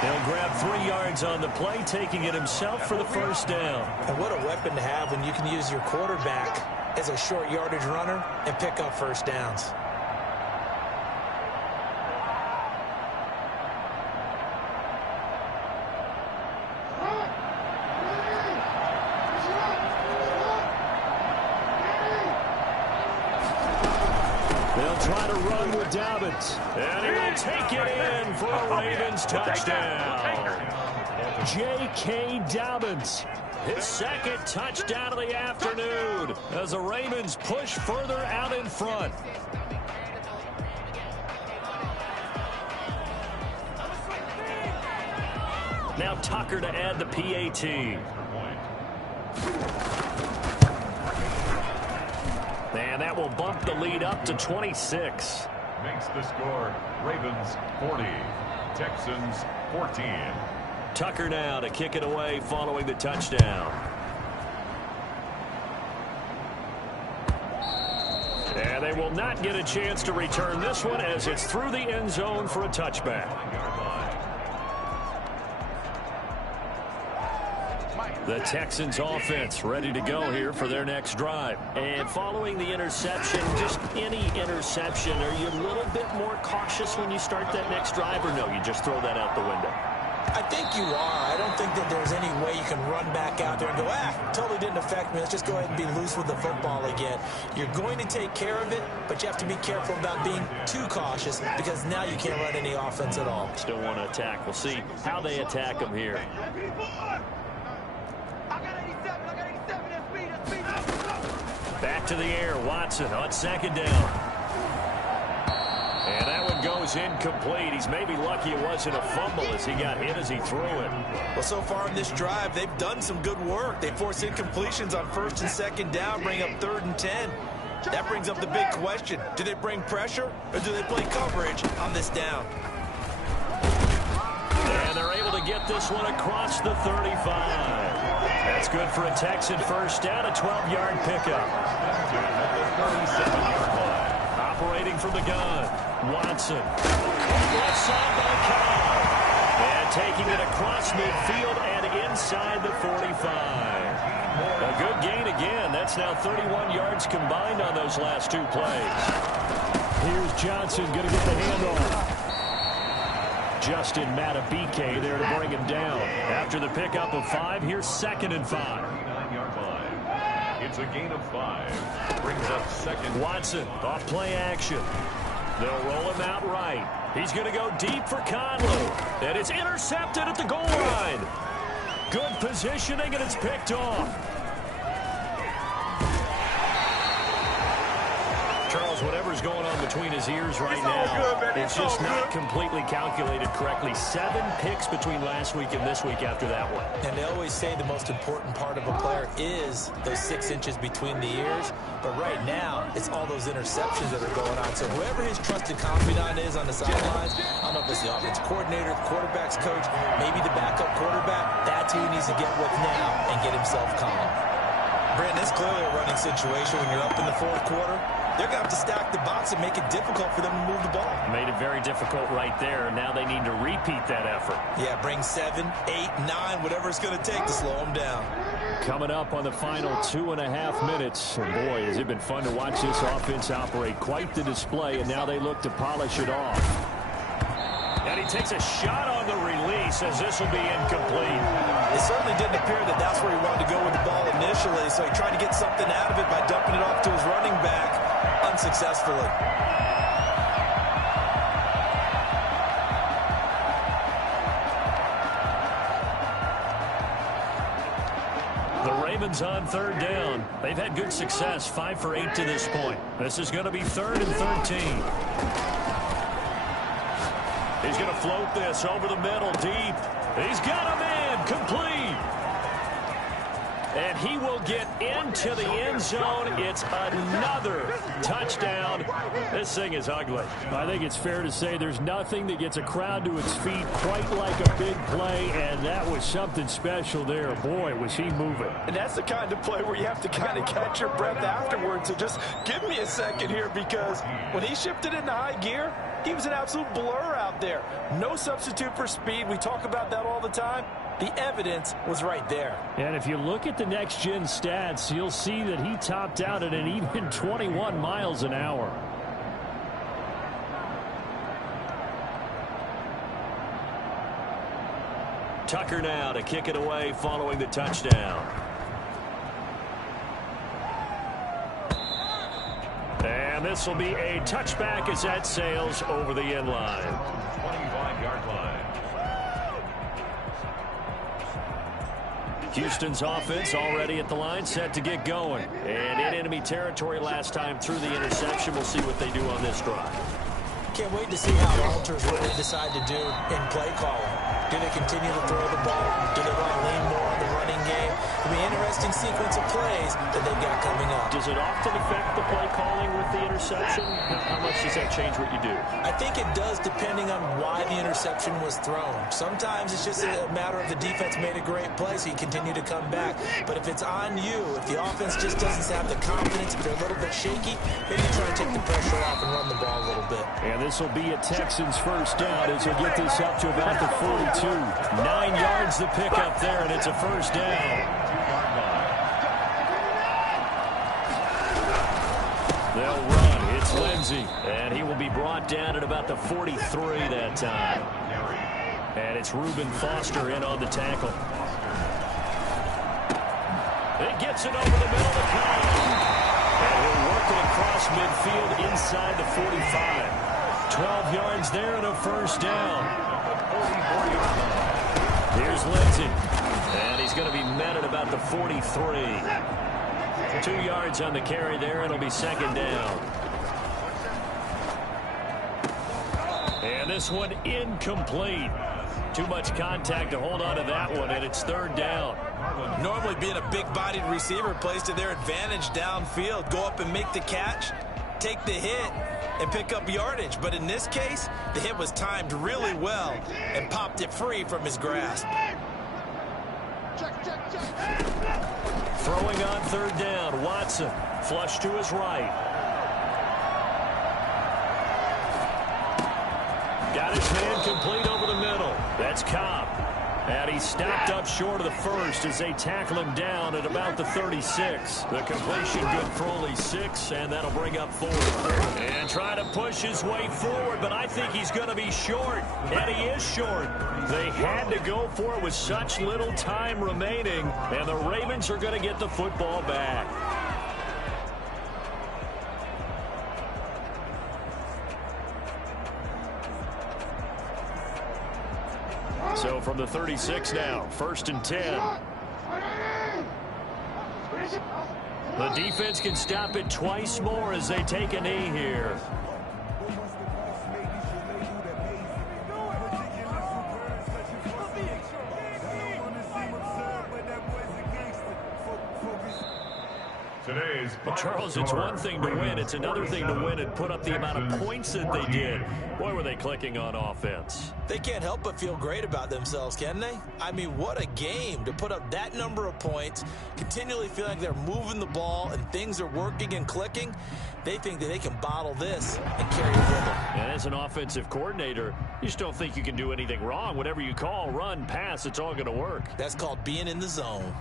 He'll grab 3 yards on the play, taking it himself for the first down. And what a weapon to have when you can use your quarterback as a short yardage runner and pick up first downs. Dobbins, and he will take it in for a Ravens touchdown. J.K. Dobbins, his 2nd touchdown of the afternoon as the Ravens push further out in front. Now Tucker to add the PAT. And that will bump the lead up to 26. Makes the score Ravens 40, Texans 14. Tucker now to kick it away following the touchdown. And they will not get a chance to return this one as it's through the end zone for a touchback. The Texans offense ready to go here for their next drive. And following the interception, just any interception, are you a little bit more cautious when you start that next drive, or no, you just throw that out the window? I think you are. I don't think that there's any way you can run back out there and go, totally didn't affect me. Let's just go ahead and be loose with the football again. You're going to take care of it, but you have to be careful about being too cautious because now you can't run any offense at all. Still want to attack. We'll see how they attack them here. Back to the air, Watson on 2nd down. And that one goes incomplete. He's maybe lucky it wasn't a fumble as he got hit as he threw it. Well, so far in this drive, they've done some good work. They force incompletions on 1st and 2nd down, bring up 3rd and 10. That brings up the big question. Do they bring pressure or do they play coverage on this down? And they're able to get this one across the 35. That's good for a Texan first down, a 12-yard pickup. Operating from the gun, Watson. Left side by Cobb. And taking it across midfield and inside the 45. A good gain again. That's now 31 yards combined on those last 2 plays. Here's Johnson going to get the handoff. Justin Matabike there to bring him down. After the pickup of 5, here's 2nd and 5. 9-yard line. It's a gain of 5. Brings up 2nd. Watson off play action. They'll roll him out right. He's going to go deep for Conley. And it's intercepted at the goal line. Good positioning, and it's picked off. Charles, whatever's going on between his ears right now, it's just not completely calculated correctly. 7 picks between last week and this week after that one. And they always say the most important part of a player is those 6 inches between the ears. But right now, it's all those interceptions that are going on. So whoever his trusted confidant is on the sidelines, I don't know if it's the offense coordinator, the quarterback's coach, maybe the backup quarterback, that's who he needs to get with now and get himself calm. Brandon, it's clearly a running situation when you're up in the fourth quarter. They're going to have to stack the box and make it difficult for them to move the ball. Made it very difficult right there. Now they need to repeat that effort. Yeah, bring 7, 8, 9, whatever it's going to take to slow them down. Coming up on the final 2.5 minutes. And boy, has it been fun to watch this offense operate. Quite the display, and now they look to polish it off. And he takes a shot on the release as this will be incomplete. It certainly didn't appear that that's where he wanted to go with the ball initially, so he tried to get something out of it by dumping it off to his running back unsuccessfully. The Ravens on 3rd down. They've had good success, 5 for 8 to this point. This is going to be 3rd and 13. He's going to float this over the middle deep. He's got a man complete. And he will get into the end zone. It's another touchdown. This thing is ugly. I think it's fair to say there's nothing that gets a crowd to its feet quite like a big play, and that was something special there. Boy, was he moving. And that's the kind of play where you have to kind of catch your breath afterwards. So just give me a second here, because when he shifted into high gear, he was an absolute blur out there. No substitute for speed. We talk about that all the time. The evidence was right there. And if you look at the next-gen stats, you'll see that he topped out at an even 21 miles an hour. Tucker now to kick it away following the touchdown. And this will be a touchback as that sails over the end line. 25-yard line. Houston's offense already at the line, set to get going. And in enemy territory last time through the interception. We'll see what they do on this drive. Can't wait to see how it alters what they decide to do in play calling. Do they continue to throw the ball? Do they want to lean more on the running game? It'll be an interesting sequence of plays that they've got coming up. Does it often affect the play calling with the interception? How much does that change what you do? I think it does, depending on why the interception was thrown. Sometimes it's just a matter of the defense made a great play, so you continue to come back. But if it's on you, if the offense just doesn't have the confidence, if they're a little bit shaky, maybe you try to take the pressure off and run the ball a little bit. And this will be a Texans first down as he'll get this up to about the 42. 9 yards to pick up there, and it's a first down. They'll run. It's Lindsey, and he will be brought down at about the 43 that time. And it's Reuben Foster in on the tackle. It gets it over the middle of the field. And he'll work it across midfield inside the 45. 12 yards there and a first down. Here's Lindsey, and he's going to be met at about the 43. 2 yards on the carry there, and it'll be second down. And this one incomplete. Too much contact to hold on to that one, and it's third down. Normally being a big-bodied receiver plays to their advantage downfield. Go up and make the catch, take the hit, and pick up yardage. But in this case, the hit was timed really well and popped it free from his grasp. Throwing on third down, Watson. Flush to his right. Got his man complete over the middle. That's Cobb. And he stopped up short of the first as they tackle him down at about the 36. The completion good for only 6, and that'll bring up 4. And trying to push his way forward, but I think he's going to be short. And he is short. They had to go for it with such little time remaining, and the Ravens are going to get the football back. So from the 36 now, 1st and 10. The defense can stop it twice more as they take a knee here. Well, Charles, it's one thing to win. It's another thing to win and put up the amount of points that they did. Boy, were they clicking on offense. They can't help but feel great about themselves, can they? I mean, what a game to put up that number of points, continually feeling like they're moving the ball and things are working and clicking. They think that they can bottle this and carry it with them. And as an offensive coordinator, you just don't think you can do anything wrong. Whatever you call, run, pass, it's all going to work. That's called being in the zone.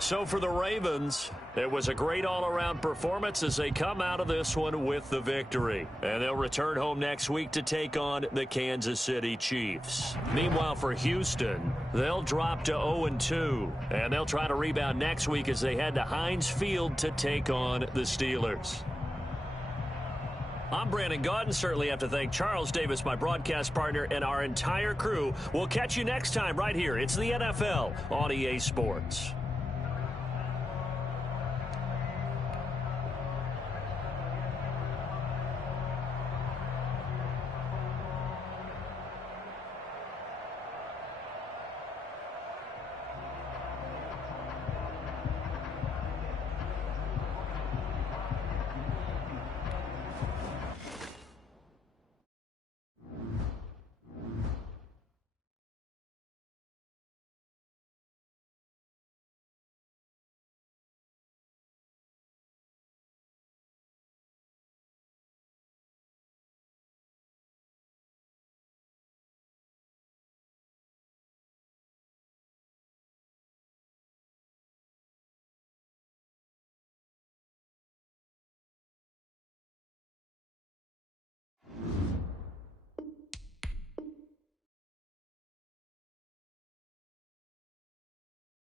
So for the Ravens, it was a great all-around performance as they come out of this one with the victory. And they'll return home next week to take on the Kansas City Chiefs. Meanwhile, for Houston, they'll drop to 0-2. And they'll try to rebound next week as they head to Heinz Field to take on the Steelers. I'm Brandon Gaudin. Certainly have to thank Charles Davis, my broadcast partner, and our entire crew. We'll catch you next time right here. It's the NFL on EA Sports.